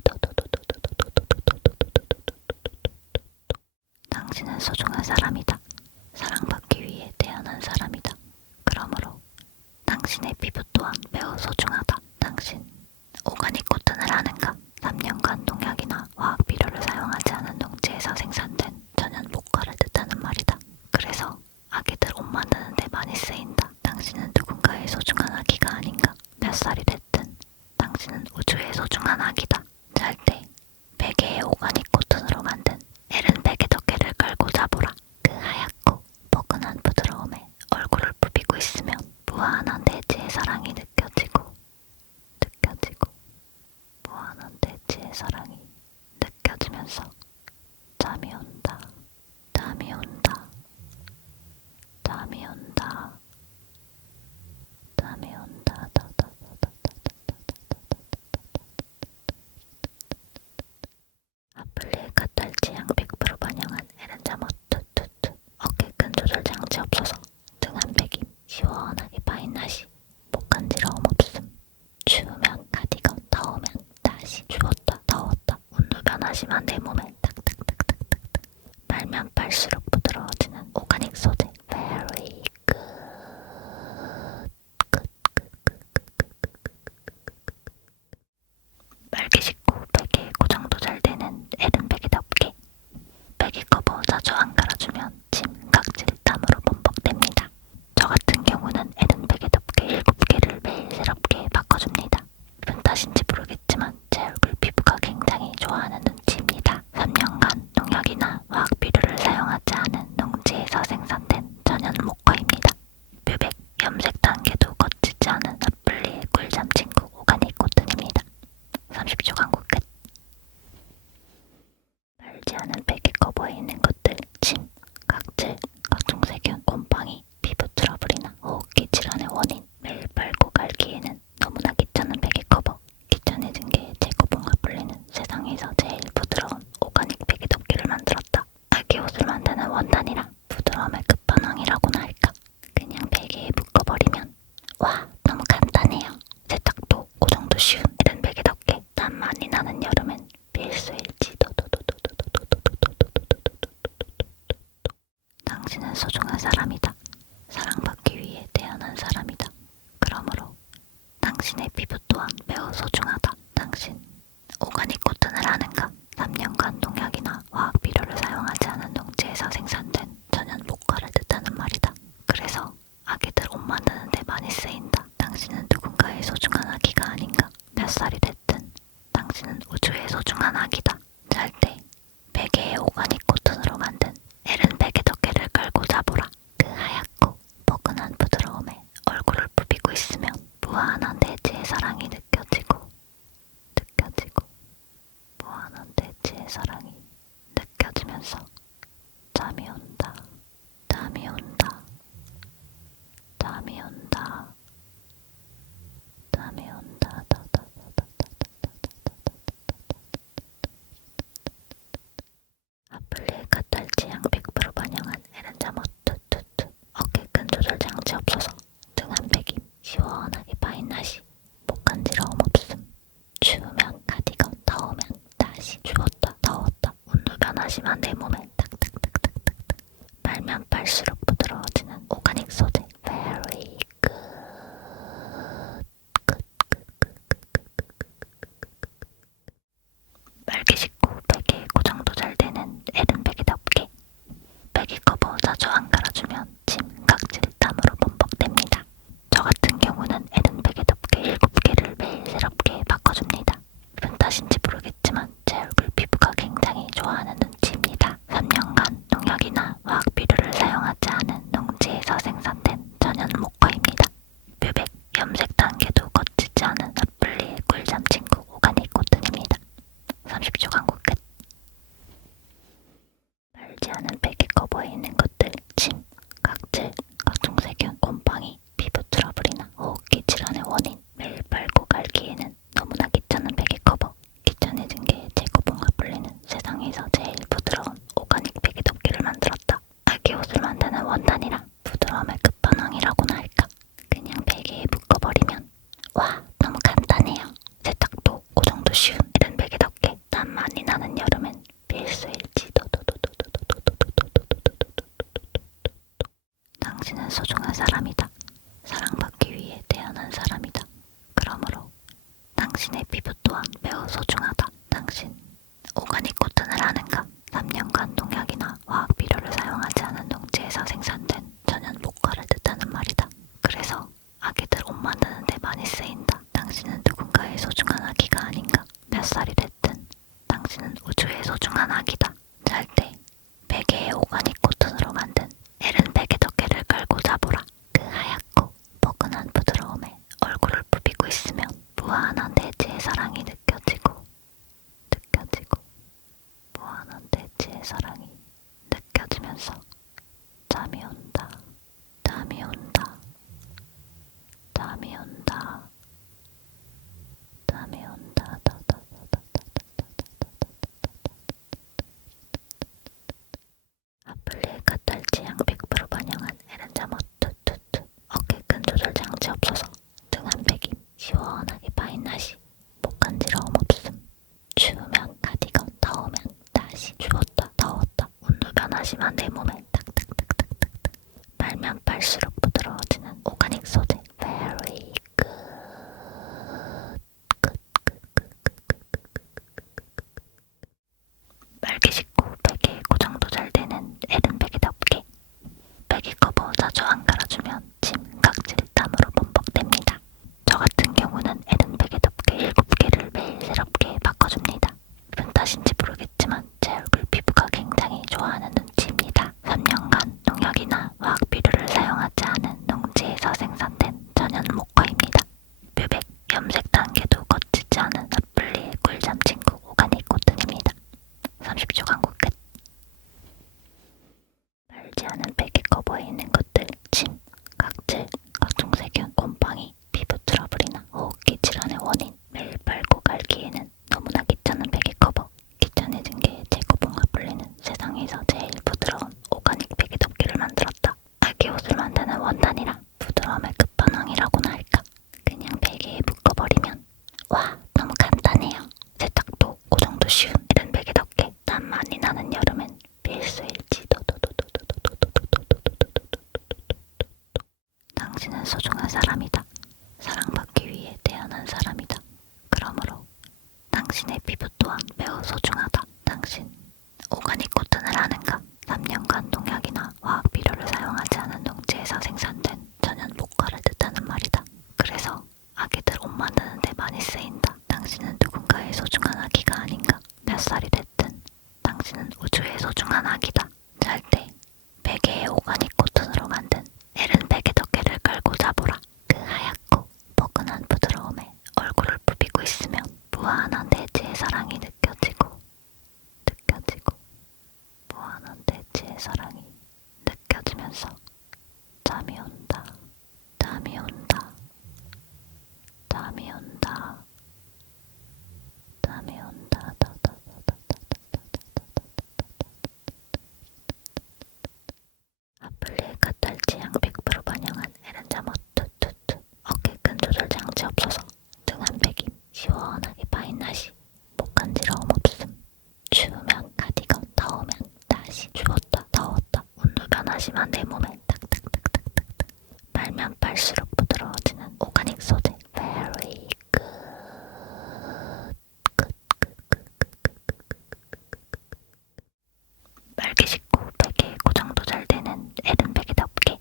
당신은 소중한 사람이다. 사랑받기 위해 태어난 사람이다. 그러므로 당신의 피부 또한 매우 소중하다. 당신 오가닉 코튼을 아는가? 3년간 농약이나 화학 비료를 사용하지 않은 농지에서 생산된 천연 목화를 뜻하는 말이다. 그래서 아기들 옷 만드는 데 많이 쓰인다. 당신은 누군가의 소중한 아기가 아닌가? 몇 살이 됐든 당신은 우주의 소중한 아기다. 잘 때 베개에 오가닉 코튼으로 만든 에른 베개 덮개를 깔고 자보라. 그 하얗고 포근한 부드러움에 얼굴을 부비고 있으면 무한한 대지의 사랑이 느껴지고 무한한 대지의 사랑이 느껴지면서 잠이 온다. 잠이 온다. 잠이 온다. 잠이 온다. 아플리의 카탈지향 100% 반영한 에른 잠옷 투투투. 어깨끈 조절 장치 없어서 등 안 베김. 시원하게 파인 나시. 목 간지러움 없음. 추우면 가디건, 더우면 다시. 추웠다 더웠다 온도 변화 심한 내 몸에 탁탁탁탁탁탁. 빨면 빨수록 부드러워지는 오가닉 소재. Very good. 빨개 식구 베개 고정도 잘 되는 에른 베개 덮개. 베개 커버 자주 안 갈아주면 침, 각질, 땀으로 범벅됩니다. 저 같은 경우는 에른 베개 덮개 7개를 매일 새롭게 바꿔줍니다. 기분 탓인지 모르겠지만 제 얼굴 피부가 굉장히 좋아하는 눈치입니다. 3년간 농약이나 화학 비료를 사용하지 않은 농지에서 생산된 천연 목화입니다. 뮤백, 염색 단계도 거치지 않은 핫블리의 꿀잠 친구 오가닉 코튼입니다. 30초 광고 끝. 말지 않은 베개 커버에 있는 것들, 침, 각질, 각종 세균, 곰팡이, 피부 트러블이나 호흡기 질환의 원인. 매일 빨고 갈기에는 너무나 귀찮은 베개 커버. 귀찮아진 게 제거봉가 불리는 세상에서 제일 부드러운 오가닉 베개 덮개를 만들었다. 아기 옷을 만드는 원단이라 부드러움의 끝판왕이라고나 할까. 그냥 베개에 묶어버리면 와, 너무 간단해요. 세탁도 고정도 쉬운 이런 베개 덮개. 땀 많이 나는 여름엔 필수일지. 당신은 소중한 사람이다. 사랑받기 위해 태어난 사람이다. 그러므로 당신의 피부 또한 매우 소중하다. 당신 오가닉 코튼을 아는가? 3년간 농약이나 화학 비료를 사용하지 않은 농지에서 생산된 천연 목화를 뜻하는 말이다. 그래서 아기들 옷 만드는 데 많이 쓰인다. 당신은 누군가의 소중한 아기가 아닌가? 몇 살이 됐든 당신은 우주의 소중한 아기다. 잘 때 베개에 오가닉 코튼으로 만든 에른 베개 덮개를 깔고 자보라. 그 하얗고 포근한 부드러움에 얼굴을 부비고 있으면 무한한 대지의 사랑이 느껴지고 무한한 대지의 사랑이 느껴지면서 잠이 온다. 잠이 온다. 잠이 온다. 잠이 온다. 아플리의 카탈지향 100% 반영한 하지만 내 몸에 탁탁탁탁탁탁 말면 빨수록 부드러워지는 오가닉 소재. Very good. 빨개 식구 베개 고정도 잘 되는 에른 베개 덮개. 베개 커버 자주 안 갈아주면 침, 각질, 땀으로 범벅됩니다. 저 같은 경우는 에른 베개 덮개 7개를 매일 새롭게 바꿔줍니다. 기분 탓인지 모르겠지만 제 얼굴 피부가 굉장히 좋아하는 눈치입니다. 3년간 농약이나 화학 비료를 사용하지 않은 농지에서 생산된 천연 목화입니다. 뮤백, 염색 단계도 거치지 않은 아플리의 꿀잠 친구 오가닉 코튼입니다. 30초 광고 끝. 말지 않은 베개 커버에 있는 것들, 침, 각질, 각종 세균, 곰팡이, 피부 트러블이나 호흡기 질환의 원인. 매일 빨고 갈기에는 너무나 귀찮은 베개 커버. 귀찮아진 게 제거봉가 풀리는 세상에서 제일 부드러운 오가닉 베개 덮개를 만들었다. 아기 옷을 만드는 원단이라 부드러움의 끝판왕이라고나 할까. 그냥 베개에 묶어버리면 와, 너무 간단해요. 세탁도 고정도 쉬운 이런 베개 덮개. 땀 많이 나는 여름엔 필수일지. 당신은 소중한 사람이다. 사랑받기 위해 태어난 사람이다. 그러므로 당신의 피부 또한 매우 소중하다. 당신 오가닉 코튼을 아는가? 3년간 농약이나 화학 비료를 사용하지 않은 농지에서 생산된 천연 목화를 뜻하는 말이다. 그래서 아기들 옷 만드는 데 많이 쓰인다. 당신은 누군가의 소중한 아기가 아닌가? 몇 살이 됐든 당신은 우주의 소중한 아기다. 잘 때 베개에 오가닉 코튼으로 만든 에른 베개 덮개를 깔고 자보라. 그 하얗고 포근한 부드러움에 얼굴을 부비고 있으면 무한한 대지의 사랑이 느껴지고 무한한 대지의 사랑이 느껴지면서 잠이 온다. 잠이 온다. 잠이 온다. 잠이 온다. 아플리의 까탈지 양 100% 반영한 에른 잠옷 투투투. 어깨 끈 조절 장치 없어서 등 한 백임. 시원하게 파인 나시. 목 간지러움 없음. 추우면 가디건, 더우면 다시. 추웠다 더웠다 온도 변화심한 내 몸에 탁탁탁탁탁탁 말면 빨수록 부드러워지는 오가닉 소재. Very good. 빨개 식구 베개 고정도 잘 되는 에른 베개 덮개. 베개 커버 자주 안 갈아주면 침, 각질, 땀으로 범벅됩니다. 저 같은 경우는 에른 베개 덮개 7개를 매일 새롭게 바꿔줍니다. 기분 탓인지 모르겠지만 제 얼굴 피부가 굉장히 좋아하는 눈치입니다. 3년간 농약이나 화학 비료를 사용하지 않은 농지에서 생산된 천연 목화입니다. 뮤백, 염색 단계도 거치지 않은 아플리의 꿀잠 친구 오가닉 코튼입니다. 30초 광고 끝. 말지 않은 베개 커버에 있는 것들, 침, 각질, 각종 세균, 곰팡이, 피부 트러블이나 호흡기 질환의 원인. 매일 빨고 갈기에는 너무나 귀찮은 베개 커버. 귀찮아진 게 제거봉가 풀리는 세상에서 제일 부드러운 오가닉 베개 덮개를 만들었다. 아기 옷을 만드는 원단이라 부드러움의 끝판왕이라고나 할까. 그냥 베개에 묶어버리면 와, 너무 간단해요. 세탁도 고정도 쉬운 이런 베개 덮개. 땀 많이 나는 여름엔 필수일지. 당신은 소중한 사람이다. 사랑받기 위해 태어난 사람이다. 그러므로 당신의 피부 또한 매우 소중하다. 당신 오가닉 코튼을 아는가? 3년간 농약이나 화학 비료를 사용하지 않은 농지에서 생산된 천연 목화를 뜻하는 말이다. 그래서 아기들 옷 만드는 데 많이 쓰인다. 당신은 누군가의 소중한 아기가 아닌가? 몇 살이 됐든 당신은 우주의 소중한 아기다. 잘 때 베개에 오가닉 코튼으로 만든 에른 베개 덮개를 깔고 자보라. 그 하얗고 포근한 부드러움에 얼굴을 부비고 있으면 무한한 대지의 사랑이 느껴지고 무한한 대지의 사랑이 느껴지면서 잠이 온다. 잠이 온다. 잠이 온다. 잠이 온다. 아플리의 까탈지 양 100% 반영한 에른 잠옷 투투투. 어깨 끈 조절 장치 없어서 등 한 백임. 시원하게 파인 나시. 목 간지러움 없음. 추우면 가디건, 더우면 하지만 내 몸에 탁탁탁탁탁탁 말면 빨수록 부드러워지는 오가닉 소재. Very good. 빨개 식고 베개 고정도 잘 되는 에른 베개 덮개.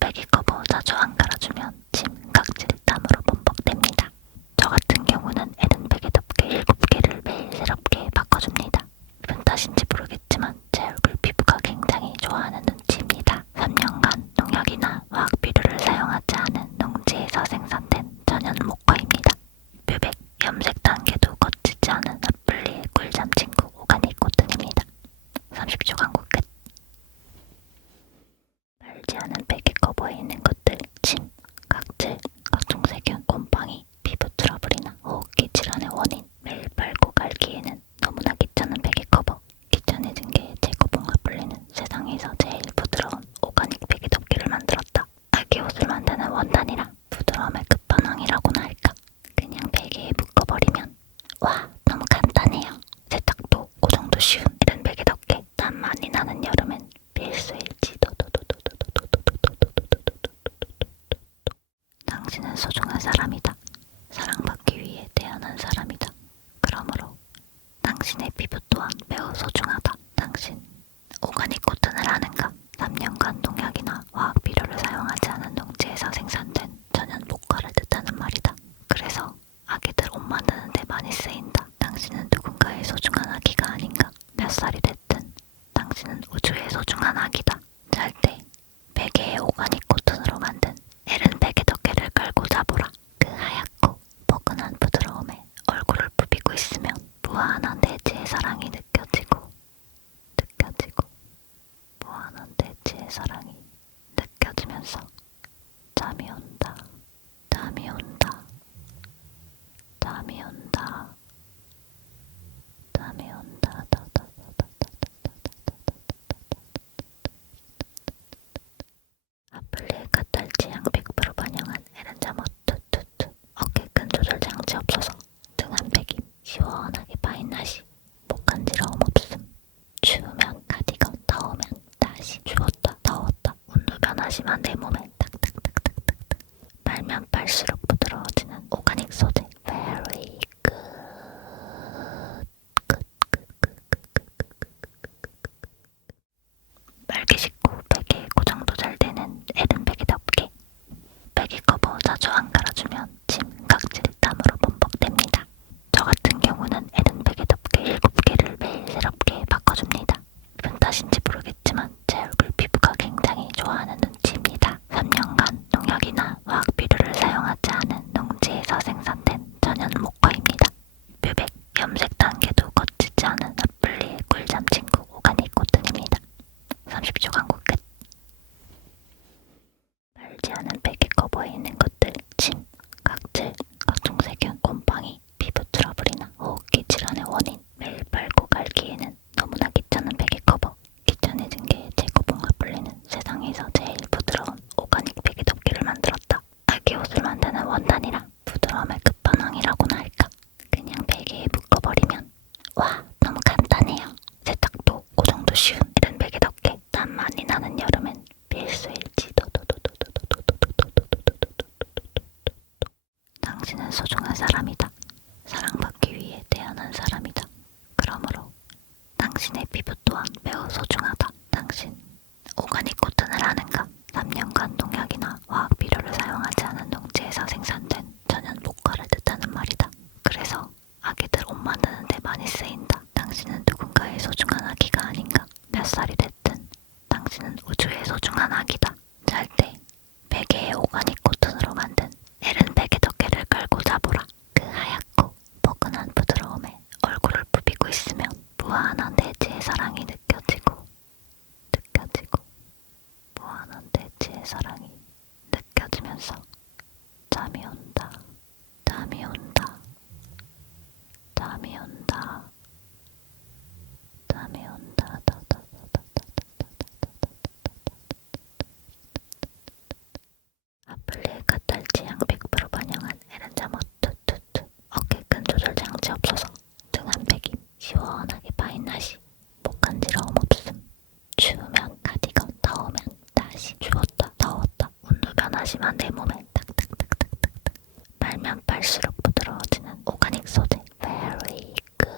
베개 커버 자주 안 갈아주면 침, 각질, 땀으로 범벅됩니다. 저 같은 경우는 에른 베개 덮개 7개를 매일 새롭게 바꿔줍니다. 기분 탓인지 모르겠지만 제 얼굴 피부가 굉장히 좋아하는 눈치입니다. 3년간 농약이나 화학 비료를 사용하지 않은 농지에서 생산된 천연 목화입니다. 뮤백, 염색 단계도 거치지 않은 핫블리의 꿀잠 친구 오가닉 코튼입니다. 30초 광고 끝. 말지 않은 베개 커버에 있는 것들, 침, 각질, 각종 세균, 곰팡이, 피부 트러블이나 호흡기 질환의 원인. 매일 빨고 갈기에는 너무나 귀찮은 베개 커버. 귀찮아진 게 제거봉가 불리는 세상에서 제일 부드러운 오가닉 베개 덮개를 만들었다. 아기 옷을 만드는 원단이라 부드러움의 끝판왕이라고나 할까. 그냥 베개에 묶어버리면 와, 너무 간단해요. 세탁도 고정도 쉬운 이런 베개 덮개. 땀 많이 나는 여름엔 필수일지. 당신은 소중한 사람이다. 사랑받기 위해 태어난 사람이다. 그러므로 당신의 피부 또한 매우 소중하다. 당신 오가닉 코튼을 아는가? 3년간 농약이나 화학 비료를 사용하지 않은 농지에서 생산된 천연 목화를 뜻하는 말이다. 그래서 아기들 옷 만드는 데 많이 쓰인다. 당신은 누군가의 소중한 아기가 아닌가? 몇 살이 됐든 당신은 우주의 소중한 아기다. 잘 때 베개에 오가닉 코튼으로 만든 에른 베개 덮개를 깔고 자보라. 그 하얗고 포근한 부드러움에 얼굴을 부비고 있으면 무한한 대지의 사랑이 느껴지고 무한한 대지의 사랑이 느껴지면서 잠이 온다. 잠이 온다. 잠이 온다. 잠이 온다. 아플리의 카탈지 양 100% 반영한 에른 잠옷 투투투. 어깨 끈 조절 장치 없어서 등 한 백임. 시원하게 파인 나시. 목 간지러움 없음. 추우면 카디건, 더우면 다시. 추웠다 더웠다 온도 변화심한 내 몸에 탁탁탁탁탁탁 말면 빨수록 부드러워지는 오가닉 소재. Very good. 빨개 식고 베개 고정도 잘 되는 에른 베개 덮개. 베개 커버 자주 안 갈아주면 침, 각질, 땀으로 범벅됩니다. 저 같은 경우는 에른 베개 덮개 7개를 매일 새롭게 바꿔줍니다. 기분 탓인지 모르겠지만 제 얼굴 피부가 굉장히 좋아하는 눈치입니다. 3년간 농약이나 화학 비료를 사용하지 않은 농지에서 생산된 천연 목화입니다. 뮤백, 염색 단계도 거치지 않은 핫블리의 꿀잠 친구 오가닉 코튼입니다. 30초 광고 끝. 말지 않은 베개 커버에 있는 것들, 침, 각질, 각종 세균, 곰팡이, 피부 트러블이나 호흡기 질환의 원인. 매일 빨고 갈기에는 너무나 귀찮은 베개 커버. 귀찮아진 게 제거봉가 불리는 세상에서 제일 부드러운 오가닉 베개 덮개를 만들었다. 아기 옷을 만드는 원단이라 부드러움의 끝판왕이라고나 할까. 그냥 베개에 묶어버리면 와, 너무 간단해요. 세탁도 고정도 쉬운 이런 베개 덮개. 땀 많이 나는 여름엔 필수일지. 당신은 소중한 사람이다. 사랑받기 위해 태어난 사람이다. 그러므로 당신의 피부 또한 매우 소중하다. 당신 오가닉 코튼을 아는가? 3년간 농약이나 화학 비료를 사용하지 않은 농지에서 생산된 천연 목화를 뜻하는 말이다. 그래서 아기들 옷 만드는 데 많이 쓰인다. 당신은 누군가의 소중한 아기가 아닌가? 몇 살이 됐든 당신은 우주의 소중한 아기다. 잘 때 베개에 오가닉 코튼으로 만든 에른 베개 덮개를 깔고 자보라. 그 하얗고 포근한 부드러움에 얼굴을 부비고 있으면 무한한 대지의 사랑이 느껴지고 무한한 대지의 사랑이 느껴지면서 잠이 온다. 잠이 온다. 잠이 온다. 잠이 온다. 아플리 하지만 내 몸에 탁탁탁탁탁탁 말면 빨수록 부드러워지는 오가닉 소재. Very good.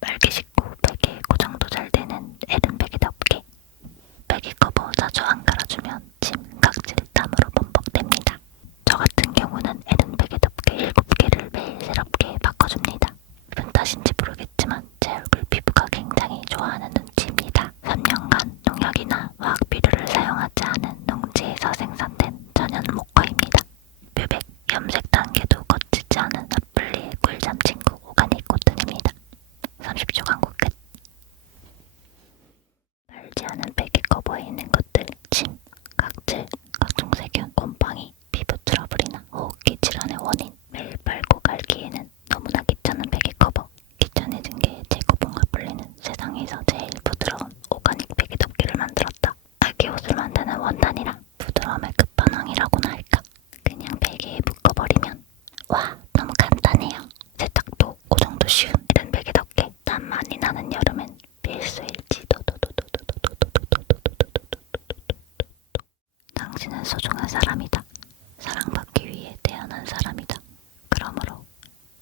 빨개 식구 베개 고정도 잘 되는 에른 베개 덮개. 베개 커버 자주 안 갈아주면 침, 각질, 땀으로 범벅됩니다. 저 같은 경우는 에른 베개 덮개 7개를 매일 새롭게 바꿔줍니다. 기분 탓인지 모르겠지만 제 얼굴 피부가 굉장히 좋아하는 눈치입니다. 3년간 농약이나 화학 비료를 사용하지 않은 농지에서 생산된 천연 목화입니다. 뮤백, 염색 단계도 거치지 않은 핫블리의 꿀잠 친구 오가닉 코튼입니다. 30초 광고 끝. 말지 않은 베개 커버에 있는 것들: 침, 각질, 각종 세균, 곰팡이, 피부 트러블이나 호흡기 질환의 원인. 매일 빨고 갈기에는 너무나 귀찮은 베개 커버. 귀찮아진 게 제거봉을 불리는 세상에서 제일 부드러운 오가닉 베개 덮개를 만들었다. 아기 옷을 만드는 원단이라 부드러움의 끝판왕이라고나 할까. 그냥 베개에 묶어버리면 와, 너무 간단해요. 세탁도 고정도 쉬운 이런 베개 덮개. 땀 많이 나는 여름엔 필수일지. 당신은 소중한 사람이다. 사랑받기 위해 태어난 사람이다. 그러므로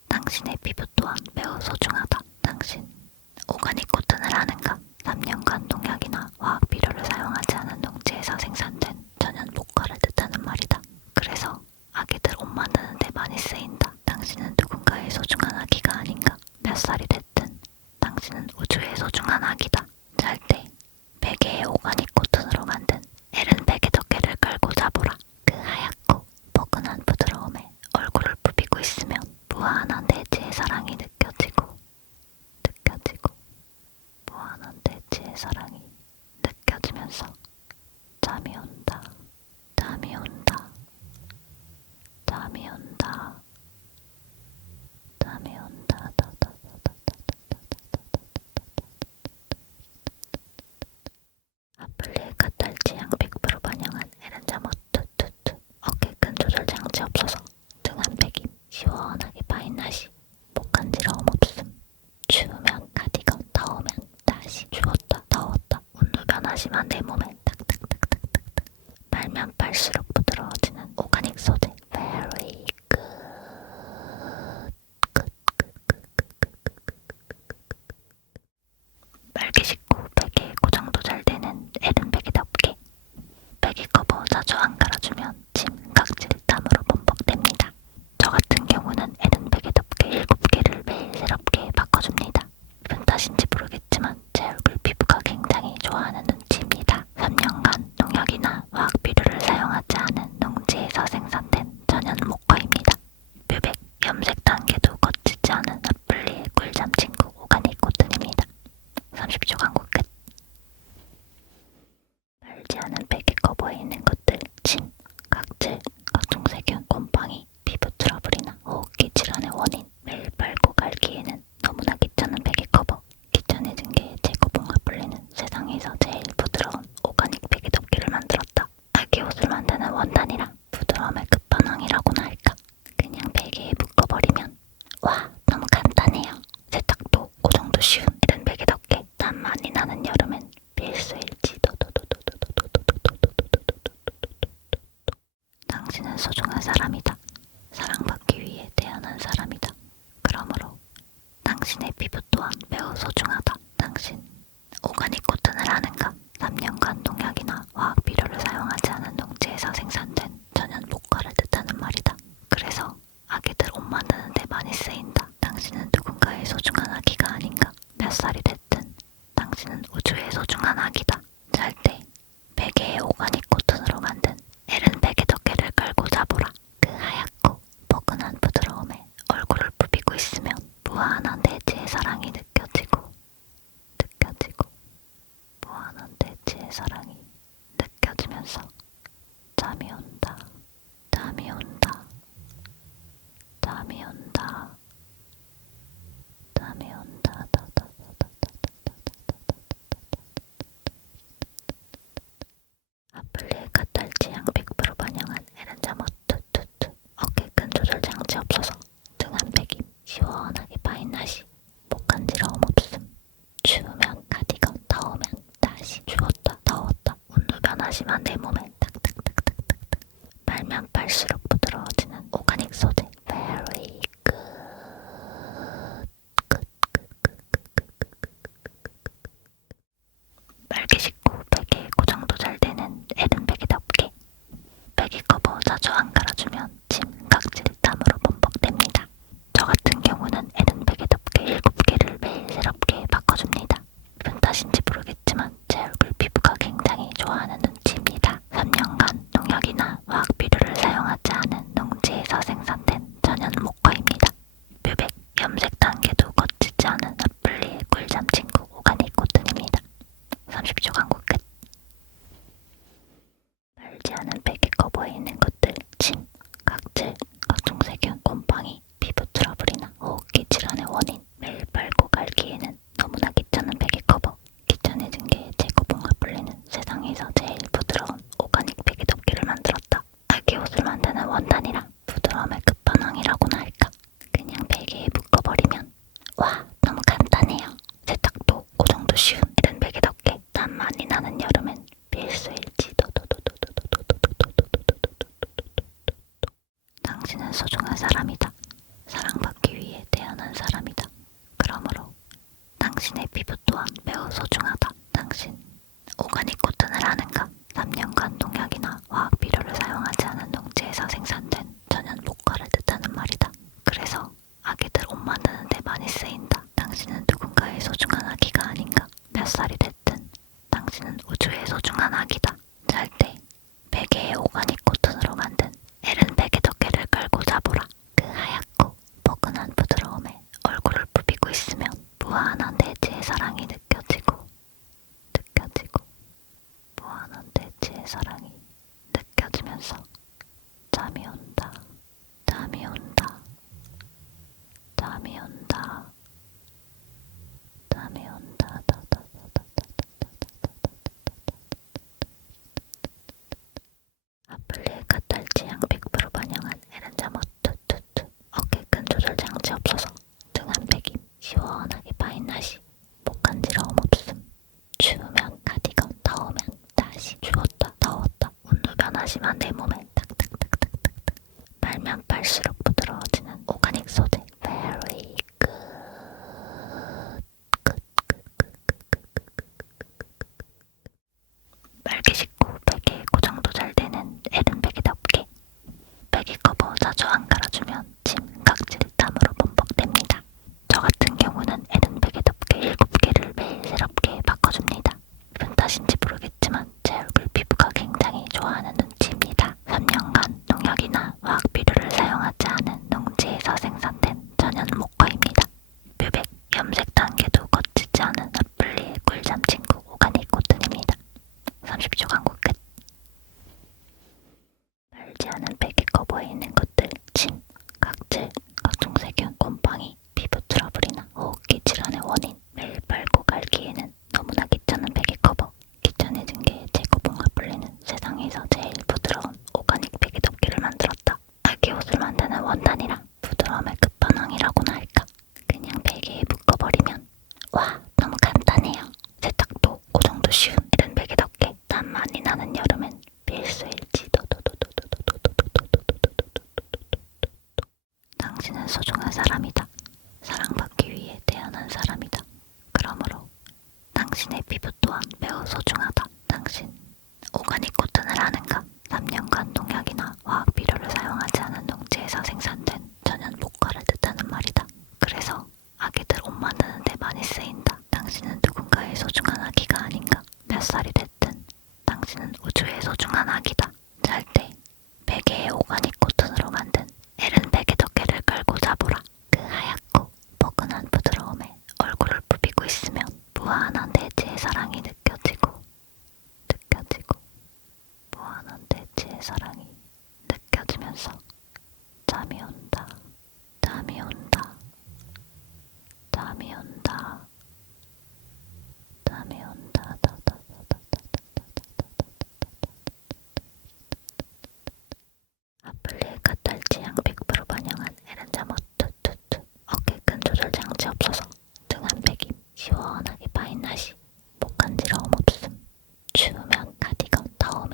당신의 피부 또한 매우 소중하다. 당신 오가닉 코튼을 아는가? 3년간 농약이나 화학 비료를 사용하지 않은 농지에서 생산된 천연 목화를 뜻하는 말이다. 그래서 아기들 옷 만드는 데 많이 쓰인다. 당신은 누군가의 소중한 아기가 아닌가? 몇 살이 됐든 당신은 우주의 소중한 아기다. 잘 때 베개에 오가닉 코튼으로 만든 에른 베개 덮개를 깔고 자보라. 그 하얗고 포근한 부드러움에 얼굴을 부비고 있으면 무한한 대지의 사랑이 느껴지고 무한한 대지의 사랑이 느껴지면서 잠이 온다. 잠이 온다. 잠이 온다. 잠이 온다. 핫블리의 카탈지 양 100% 반영한 에른 잠옷 투투투. 어깨 끈 조절 장치 없어서 등 한 백임. 시원하게 파인 나시. 목 간지러움 없음. 추우면 카디건, 더우면 다시. 추웠다 더웠다 온도 변화심한 내 몸에 탁탁탁탁탁탁 말면 빨수록 부드러워지는 오가닉 소재. Very good. 빨개 식구 베개 고정도 잘 되는 에른 베개 덮개. 베개 커버 자주 안 갈아주면 침, 각질, 땀으로 범벅됩니다. 저 같은 경우는 에른 베개 덮개 7개를 매일 새롭게 바꿔줍니다. 기분 탓인지 모르겠지만 제 얼굴 피부가 굉장히 좋아하는 눈치입니다. 3년간 농약이나 화학 비료를 사용하지 않은 농지에서 생산된 천연 목화입니다. 뮤백, 염색 단계도 거치지 않은 핫블리의 꿀잠 친구 오가닉 코튼입니다. 30초 광고 끝. 말지 않은 베개 커버에 있는 것들: 침, 각질, 각종 세균, 곰팡이, 피부 트러블이나 호흡기 질환의 원인. 매일 빨고 갈기에는 너무나 귀찮은 베개 커버. 귀찮아진 게 제거봉을 불리는 세상에서 제일 부드러운 오가닉 베개 덮개를 만들었다. 아기 옷을 만드는 원단이라 부드러움의 끝판왕이라고나 할까. 그냥 베개에 묶어버리면 와, 너무 간단해요. 세탁도 고정도 쉬운 이런 베개 덮개. 땀 많이 나는 여름엔 필수일지. 당신은 소중한 사람이다. 사랑받기 위해 태어난 사람이다. 그러므로 당신의 피부 또한 매우 소중하다. 당신 오가닉 코튼을 아는가? 3년간 농약이나 화학 비료를 사용하지 않은 농지에서 생산된 천연 목화를 뜻하는 말이다. 그래서 아기들 옷 만드는 데 많이 쓰인다. 당신은 누군가의 소중한 아기가 아닌가? 몇 살이 됐든 당신은 우주의 소중한 아기다. 잘 때 베개에 오가닉 코튼으로 만든 에른 베개 덮개를 깔고 자보라. 그 하얗고 포근한 부드러움에 얼굴을 부비고 있으면 무한한 대지의 사랑이 느껴지고 무한한 대지의 사랑이 느껴지면서 잠이 온다. 잠이 온다. 잠이 온다. 잠이 온다. 부화한 내 몸에 탁탁탁탁탁탁 빨면 빨수록 부드러워지는 오가닉 소재. Very good. 빨개 식고 베개 고정도 잘 되는 에른 베개 덮개. 베개 커버 자주 안 갈아주면 침, 각질, 땀으로 범벅됩니다. 저 같은 경우는 에른 베개 덮개 7개를 매일 새롭게 바꿔줍니다. 기분 탓인지 모르겠지만 제 얼굴 피부가 굉장히 좋아하는 눈치입니다. 3년간 농약이나 화학 비료를 사용하지 않은 농지에서 생산된 천연 목화입니다. 뮤백, 염색 단계도 거치지 않은 핫블리의 꿀잠 친구 오가닉 코튼입니다. 30초 광고 끝. 말지 않은 베개 커버에 있는 것들, 침, 각질, 각종 세균, 곰팡이, 피부 트러블이나 호흡기 질환의 원인. 매일 빨고 갈기에는 너무나 귀찮은 베개 커버. 귀찮아진 게 제거봉 핫블리는 세상에서 제일 부드러운 오가닉 베개 덮개를 만들었다. 아기 옷을 만드는 원단이라 부드러움의 끝판왕이라고나 할까. 그냥 베개에 묶어버리면 와, 너무 간단해요. 세탁도 고정도 쉬운 이런 베개 덮개. 땀 많이 나는 여름엔 필수일지. 당신은 소중한 사람이다. 사랑받기 위해 태어난 사람이다. 그러므로 당신의 피부 또한 매우 소중하다. 당신 오가닉 코튼을 아는가? 3년간 농약이나 화학 비료를 사용하지 않은 농지에서 생산된 천연 목화를 뜻하는 말이다. 그래서 아기들 옷 만드는 데 많이 쓰인다. 당신은 누군가의 소중한 아기가 아닌가? 몇 살이 됐든 당신은 우주의 소중한 아기다. 잘 때 베개에 오가닉 코튼으로 만든 에른 베개 덮개를 깔고 자보라. 그 하얗고 포근한 부드러움에 얼굴을 부비고 있으면 무한한 대지의 사랑이 느껴지고 무한한 대지의 사랑이 느껴지면서 잠이 온다. 잠이 온다. 잠이 온다. 잠이 온다. 핫블리의 카탈지 양 100% 반영한 에른 잠옷 투투투. 어깨끈 조절 장치 없어서 등 한 백임. 시원하게 파인 나시. 목 간지러움 없음. 추우면 카디건, 더우면 다시. 추웠다 더웠다 온도 변화심한 내 몸에 탁탁탁탁탁탁 빨면 빨수록 부드러워지는 오가닉 소재. Very good. 빨개 식고 베개 고정도 잘 되는 에른 베개 덮개. 베개 커버 자주 안 갈아주면 침, 각질, 땀으로 범벅됩니다. 저 같은 경우는 에른 베개 덮개 7개를 매일 새롭게 바꿔줍니다. 기분 탓인지 모르겠지만 제 얼굴 피부가 굉장히 좋아하는 눈치입니다. 3년간 농약이나 화학 비료를 사용하지 않은 농지에서 생산된 천연 목화입니다. 뮤백, 염색 단계도 거치지 않은 핫블리의 꿀잠 친구 오가닉 코튼입니다. 30초 광고 끝. 말지 않은 베개 커버에 있는 것들, 침, 각질, 각종 세균, 곰팡이, 피부 트러블이나 호흡기 질환의 원인. 매일 빨고 갈기에는 너무나 귀찮은 베개 커버. 귀찮아진 게 제거봉 핫블리는 세상에서 제일 부드러운 오가닉 베개 덮개를 만들었다. 아기 옷을 만드는 원단이라 부드러움의 끝판왕이라고나 할까. 그냥 베개에 묶어버리면 와, 너무 간단해요. 세탁도 고정도 쉬운 이런 베개 덮개. 땀 많이 나는 여름엔 필수일지. 당신은 소중한 사람이다. 사랑받기 위해 태어난 사람이다. 그러므로 당신의 피부 또한 매우 소중하다. 당신 오가닉 코튼을 아는가? 3년간 농약이나 화학 비료를 사용하지 않은 농지에서 생산된 천연 목화를 뜻하는 말이다. 그래서 아기들 옷 만드는 데 많이 쓰인다. 당신은 누군가의 소중한 아기가 아닌가? 몇 살이 됐든 당신은 우주의 소중한 아기다. 잘 때 베개에 오가닉 코튼으로 만든 에른 베개 덮개를 깔고 자보라. 그 하얗고 포근한 부드러움에 얼굴을 부비고 있으면 무한한 대지의 사랑이 느껴지고 무한한 대지의 사랑이 느껴지면서 잠이 온다. 잠이 온다. 잠이 온다. 잠이 온다. 핫블리의 카탈지 양 100% 반영한 에른 잠옷 투투투. 어깨끈 조절 장치 없어서 등 한 백임. 시원하게 파인 나시. 목 간지러움 없음. 추우면 카디건, 더우면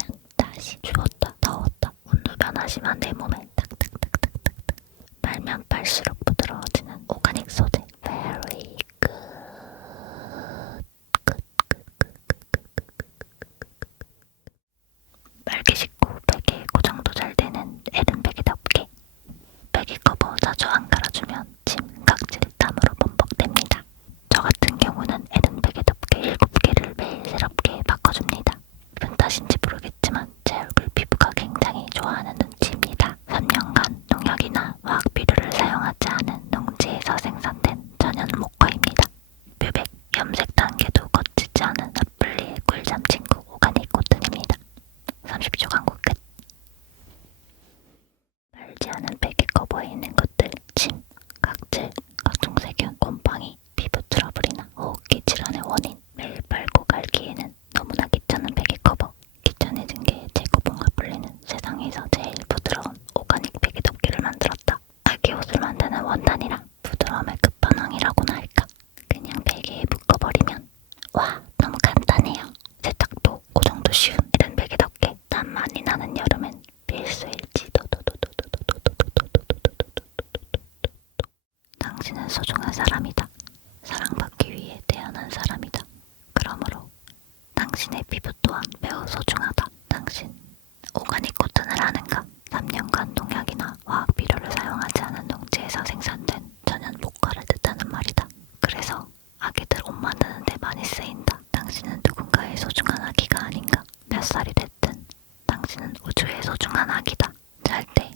소중한 사람이다. 사랑받기 위해 태어난 사람이다. 그러므로 당신의 피부 또한 매우 소중하다. 당신 오가닉 코튼을 아는가? 3년간 농약이나 화학 비료를 사용하지 않은 농지에서 생산된 천연 목과를 뜻하는 말이다. 그래서 아기들 옷 만드는 데 많이 쓰인다. 당신은 누군가의 소중한 아기가 아닌가? 몇 살이 됐든 당신은 우주의 소중한 아기다. 잘 때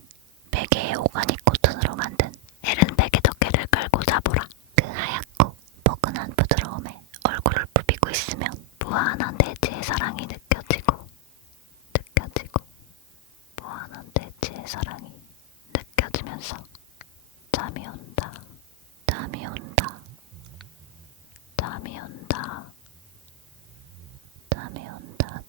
베개에 오가닉 코튼으로 만든 에른 베개 덮개를 깔고 자보라. 그 하얗고 포근한 부드러움에 얼굴을 부비고 있으면 무한한 대지의 사랑이 느껴지고 무한한 대지의 사랑이 느껴지면서 잠이 온다. 잠이 온다. 잠이 온다. 잠이 온다.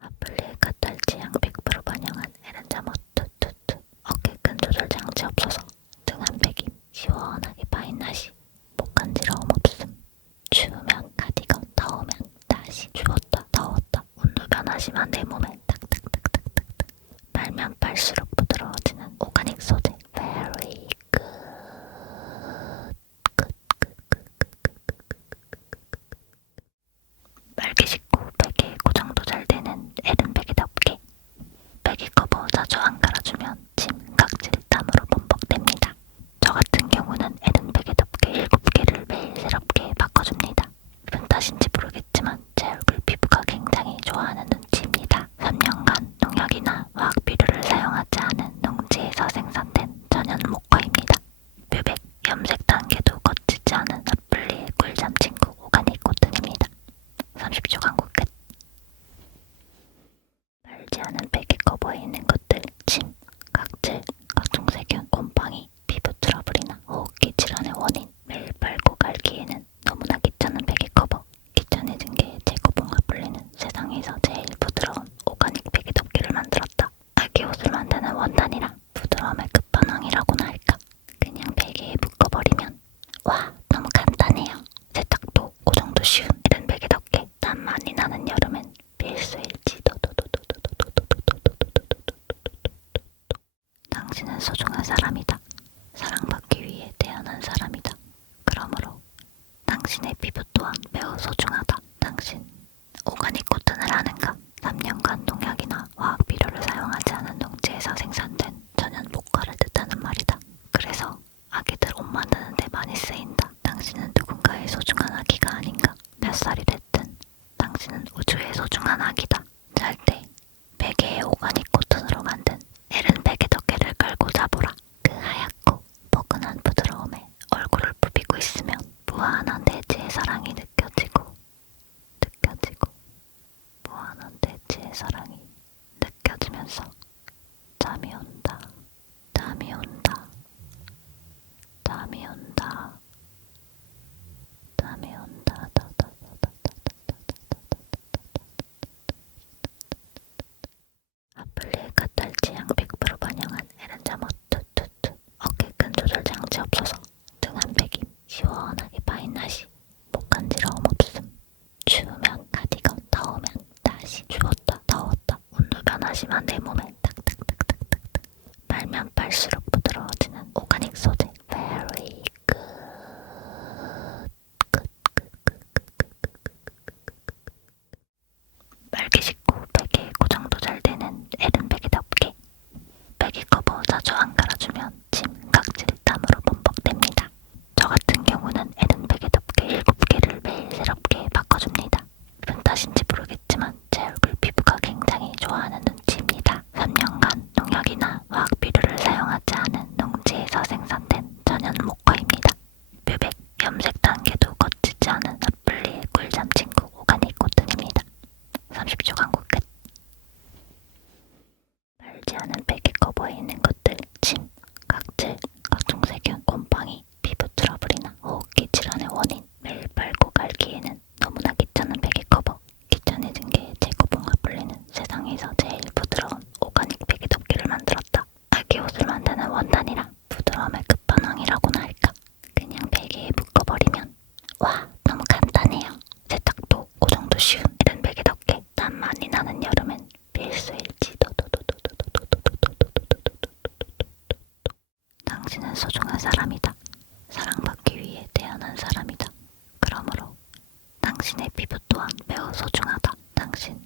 아플리에 까탈지 양 100% 반영한 에른 잠옷 투투투. 어깨끈 조절 장치 없어서 등 한 백임. 시원하게 파인 나시. 목 간지러움 없음. 추우면 카디건, 더우면 다시. 추웠다 더웠다 온도 변화심한 내 몸에 딱딱딱딱딱딱. 빨면 빨수록 부드러워지는 오가닉 소재. Very good. 빨개 식고 베개에 고정도 잘 되는 에른 베개 덮개. 베개 커버 자주 안 갈아주면 침, 각질, 땀으로 범벅됩니다. 저 같은 경우는 에른 베개 덮개 7개를 매일 새롭게 바꿔줍니다. 기분 탓인지 모르겠지만 제 얼굴 피부가 굉장히 좋아하는 눈치입니다. 3년간 농약이나 화학 비료를 사용하지 않은 농지에서 생산된 천연 목화입니다. 뮤백, 염색 단계도 거치지 않은 아플리의 꿀잠 친구 오가닉 코튼입니다. 30초 광고 끝. 말지 않은 베개 커버에 있는 것들, 침, 각질, 각종 세균, 곰팡이, 피부 트러블이나 호흡기 질환의 원인. 매일 빨고 갈기에는 너무나 귀찮은 베개 커버. 귀찮아진 게 제거봉 아플리는 세상에서 제일 부드러운 오가닉 베개 덮개를 만들었다. 아기 옷을 만드는 원단이랑 부드러움의 끝판왕이라고나 할까. 그냥 베개에 묶어버리면 와, 너무 간단해요. 세탁도 고정도 쉬운 이런 베개 덮개. 땀 많이 나는 여름엔 필수일지. 당신은 소중한 사람이다. 사랑받기 위해 태어난 사람이다. 그러므로 당신의 피부 또한 매우 소중하다. 당신 오가닉 코튼을 아는가? 3년간 농약이나 화학 비료를 사용하지 않은 농지에서 생산된 천연 목과를 뜻하는 말이다. 그래서 아기들 옷 만드는 데 많이 쓰인다. 당신은 누군가의 소중한 아기가 아닌가? 몇 살이 됐든 당신은 우주의 소중한 아기다. 잘 때 베개에 오가닉 코튼으로 만든 에른 베개 덮개를 깔고 자보라. 그 하얗고 포근한 부드러움에 얼굴을 부비고 있으면 무한한 대지의 사랑이 느껴지고 무한한 대지의 사랑이 느껴지면서 잠이 온다. 잠이 온다. 잠이 온다. 잠이 온다. 아플리에 까탈지 양 100% 반영한 에른 잠옷 투투투. 어깨끈 조절 장치 없어서 등 한 백임. 시원하게 파인 나시. 목 간지러움 없음. 추우면 카디건, 더우면 다시. 추웠다 더웠다 온도 변화심한 내 몸에 딱딱딱딱딱딱. 빨면 빨수록 부드러워지는 오가닉 소재. Very good. 빨개 식고 베개에 고정도 잘 되는 에른 베개 덮개. 베개 커버 자주 안 갈아주면 침, 각질, 땀으로 범벅됩니다. 저 같은 경우는 에른 베개 덮개 7개를 매일 새롭게 바꿔줍니다. 기분 탓인지 모르겠지만 제 얼굴 피부가 굉장히 좋아하는 눈치입니다. 3년간 농약이나 화학 비료를 사용하지 않은 농지에서 생산된 천연 목화입니다. 뮤백, 염색 단계도 거치지 않은 아플리의 꿀잠 친구 오가닉 코튼입니다. 30초 광고 끝. 말지 않은 베개 커버에 있는 것들, 침, 각질, 당신은 소중한 사람이다. 사랑받기 위해 태어난 사람이다. 그러므로 당신의 피부 또한 매우 소중하다. 당신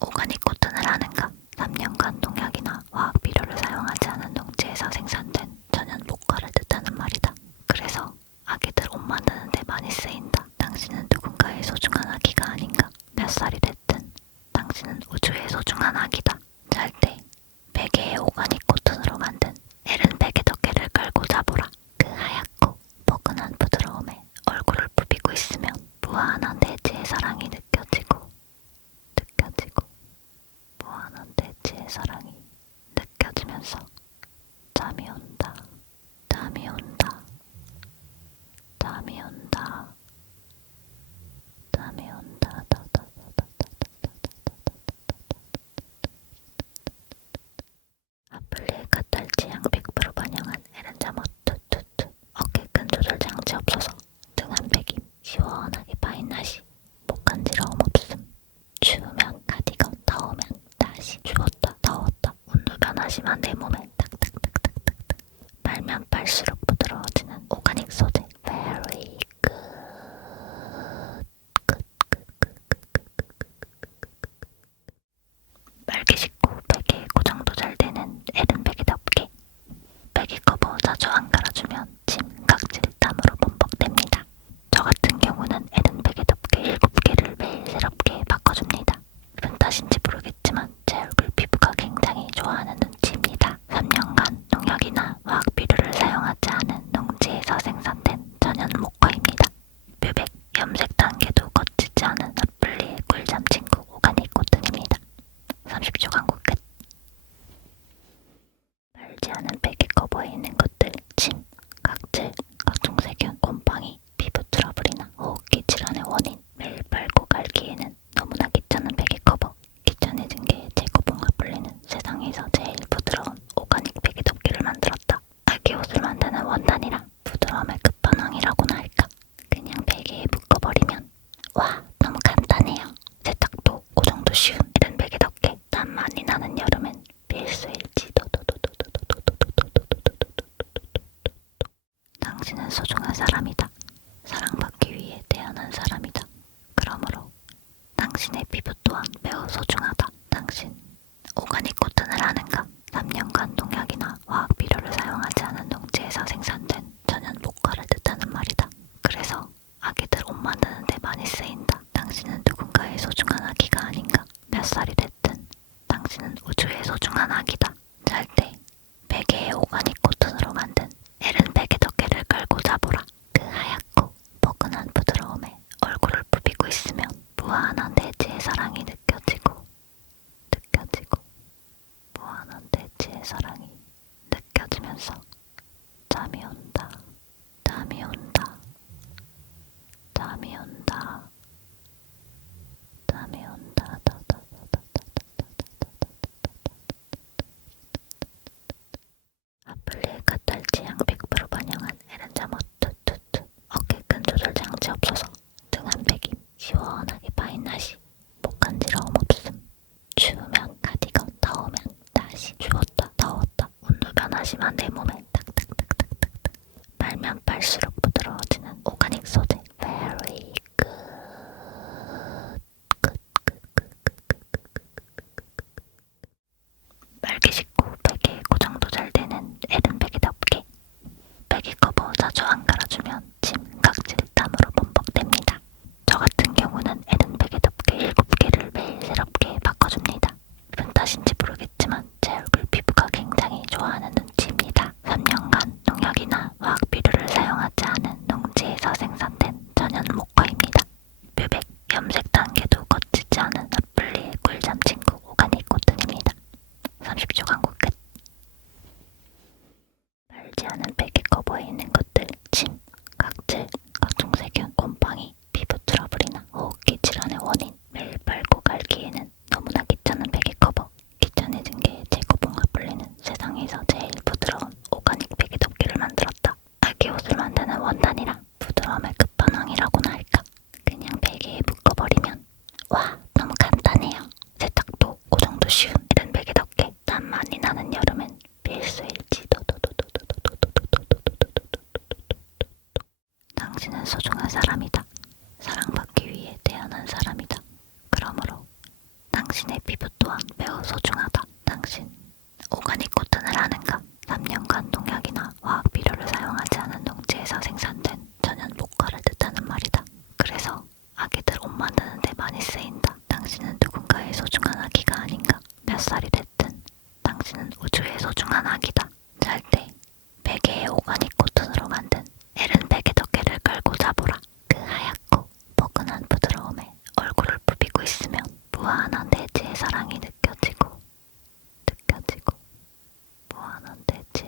오가닉 코튼을 아는가? 3년간 농약이나 화학 비료를 사용하지 않은 농지에서 생산된 천연 목과를 뜻하는 말이다. 그래서 아기들 옷 만드는 데 많이 쓰인다. 당신은 누군가의 소중한 아기가 아닌가? 몇 살이 됐든 당신은 우주의 소중한 아기다. 잘 때 베개에 오가닉 코튼으로 만든 에른 베개 덮개를 깔고 자보라. 그 하얗고 포근한 부드러움에 얼굴을 부비고 있으면 무한한 대지의 사랑이 느껴지고 무한한 대지의 사랑이 느껴지면서 잠이 온다. 잠이 온다. 잠이 온다. 잠이 온다. 아플리에 카탈지 양 100% 반영한 에른 잠옷 투투투. 어깨끈 조절 장치 없어서 등 한 백임. 시원하게 파인 나시. 목 간지러움 없음. 추우면 카디건, 더우면 다시. 추웠다 더웠다 온도 변화심한 내 몸에 탁탁탁탁탁탁. 빨면 빨수록 부드러워지는 오가닉 소재. Very good. 빨개 식고 베개에 고정도 잘 되는 에른 베개 덮개. 베개 커버 자주 안 갈아주면 침, 각질, 땀으로 범벅됩니다. 저 같은 경우는 에른 베개 덮개 7개를 매일 새롭게 바꿔줍니다. 기분 탓인지 모르겠지만 제 얼굴 피부가 굉장히 좋아하는 눈치입니다. 3년간 농약이나 화학 비료를 사용하지 않은 농지에서 생산된 천연 목과입니다. 뮤백, 염색 단계도 거치지 않은 아플리의 꿀잠 친구 오가닉 코튼입니다. 30초 광고 끝. 말지 않은 베개 커버에 있는 것들, 침, 각질, 각종 세균, 곰팡이, 피부 트러블이나 호흡기 질환의 원인. 매일 빨고 갈기에는 너무나 귀찮은 베개 커버. 귀찮아진 게 제거봉 아플리는 세상에서 제일 부드러운 오가닉 베개 덮개를 만들었다. 아기 옷을 만드는 원단이랑 부드러움의 끝판왕이라고나 할까. 그냥 베개에 묶어버리면 와, 너무 간단해요. 세탁도 고정도 쉬운 이런 베개 덮개. 땀 많이 나는 여름엔 필수일지. 당신은 소중한 사람이다. 사랑받기 위해 태어난 사람이다. 그러므로 당신의 피부 또한 매우 소중하다. 당신 오가닉 코튼을 아는가? 3년간 농약이나 화학 비료를 사용하지 않은 농지에서 생산된 천연 목과를 뜻하는 말이다. 그래서 아기들 옷 만드는 데 많이 쓰인다. 당신은 누군가의 소중한 아기가 아닌가? 몇 살이 됐든 당신은 우주의 소중한 아기다. 잘 때 베개에 오가닉 코튼으로 만든 에른 베개 덮개를 깔고 자보라. 그 하얗고 포근한 부드러움에 얼굴을 부비고 있으면 무한한 대지의 사랑이 느껴지고 무한한 대지의 사랑이 느껴지면서 잠이 온다. 잠이 온다. 잠이 온다. 잠이 온다. 아플리에 카탈지 양 100% 반영한 에른 잠옷 투투투. 어깨끈 조절 장치 없어서 등 한 백임. 시원하게 파인 나시. 목 간지러움 없음. 추우면 카디건, 더우면 다시. 추웠다 더웠다 온도 변화심한 내 몸에 탁탁탁탁탁탁. 빨면 빨수록 부드러워지는 오가닉 소재. Very good. 빨개 식고 베개에 고정도 잘 되는 에른 베개 덮개. 베개 커버 자주 안 갈아주면 침, 각질, 땀으로 범벅됩니다. 저 같은 경우는 에른 베개 덮개 7개를 매일 새롭게 바꿔줍니다. 기분 탓인지 모르겠지만 제 얼굴 피부가 굉장히 좋아하는 눈치입니다. 3년간 농약이나 화학 비료를 사용하지 않은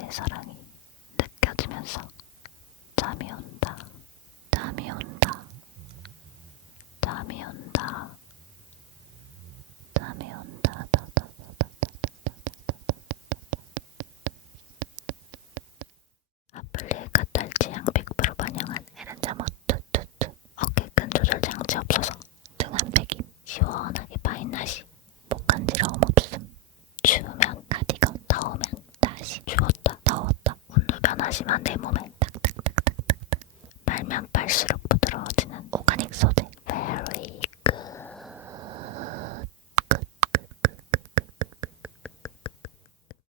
나의 사랑이 느껴지면서 잠이 온다. 잠이 온다. 잠이 온다. 잠이 온다. 아플리에 카탈지향 100% 반영한 에렌자모 투투투. 어깨끈 조절 장치 없어서 등 한 백임. 시원하게 파인 나시. 목 간지러움 없음. 추우면 카디건, 더우면 다시. 추웠다 더웠다 온도 변화 심한 내 몸에 탁탁탁탁탁탁. 빨면 빨수록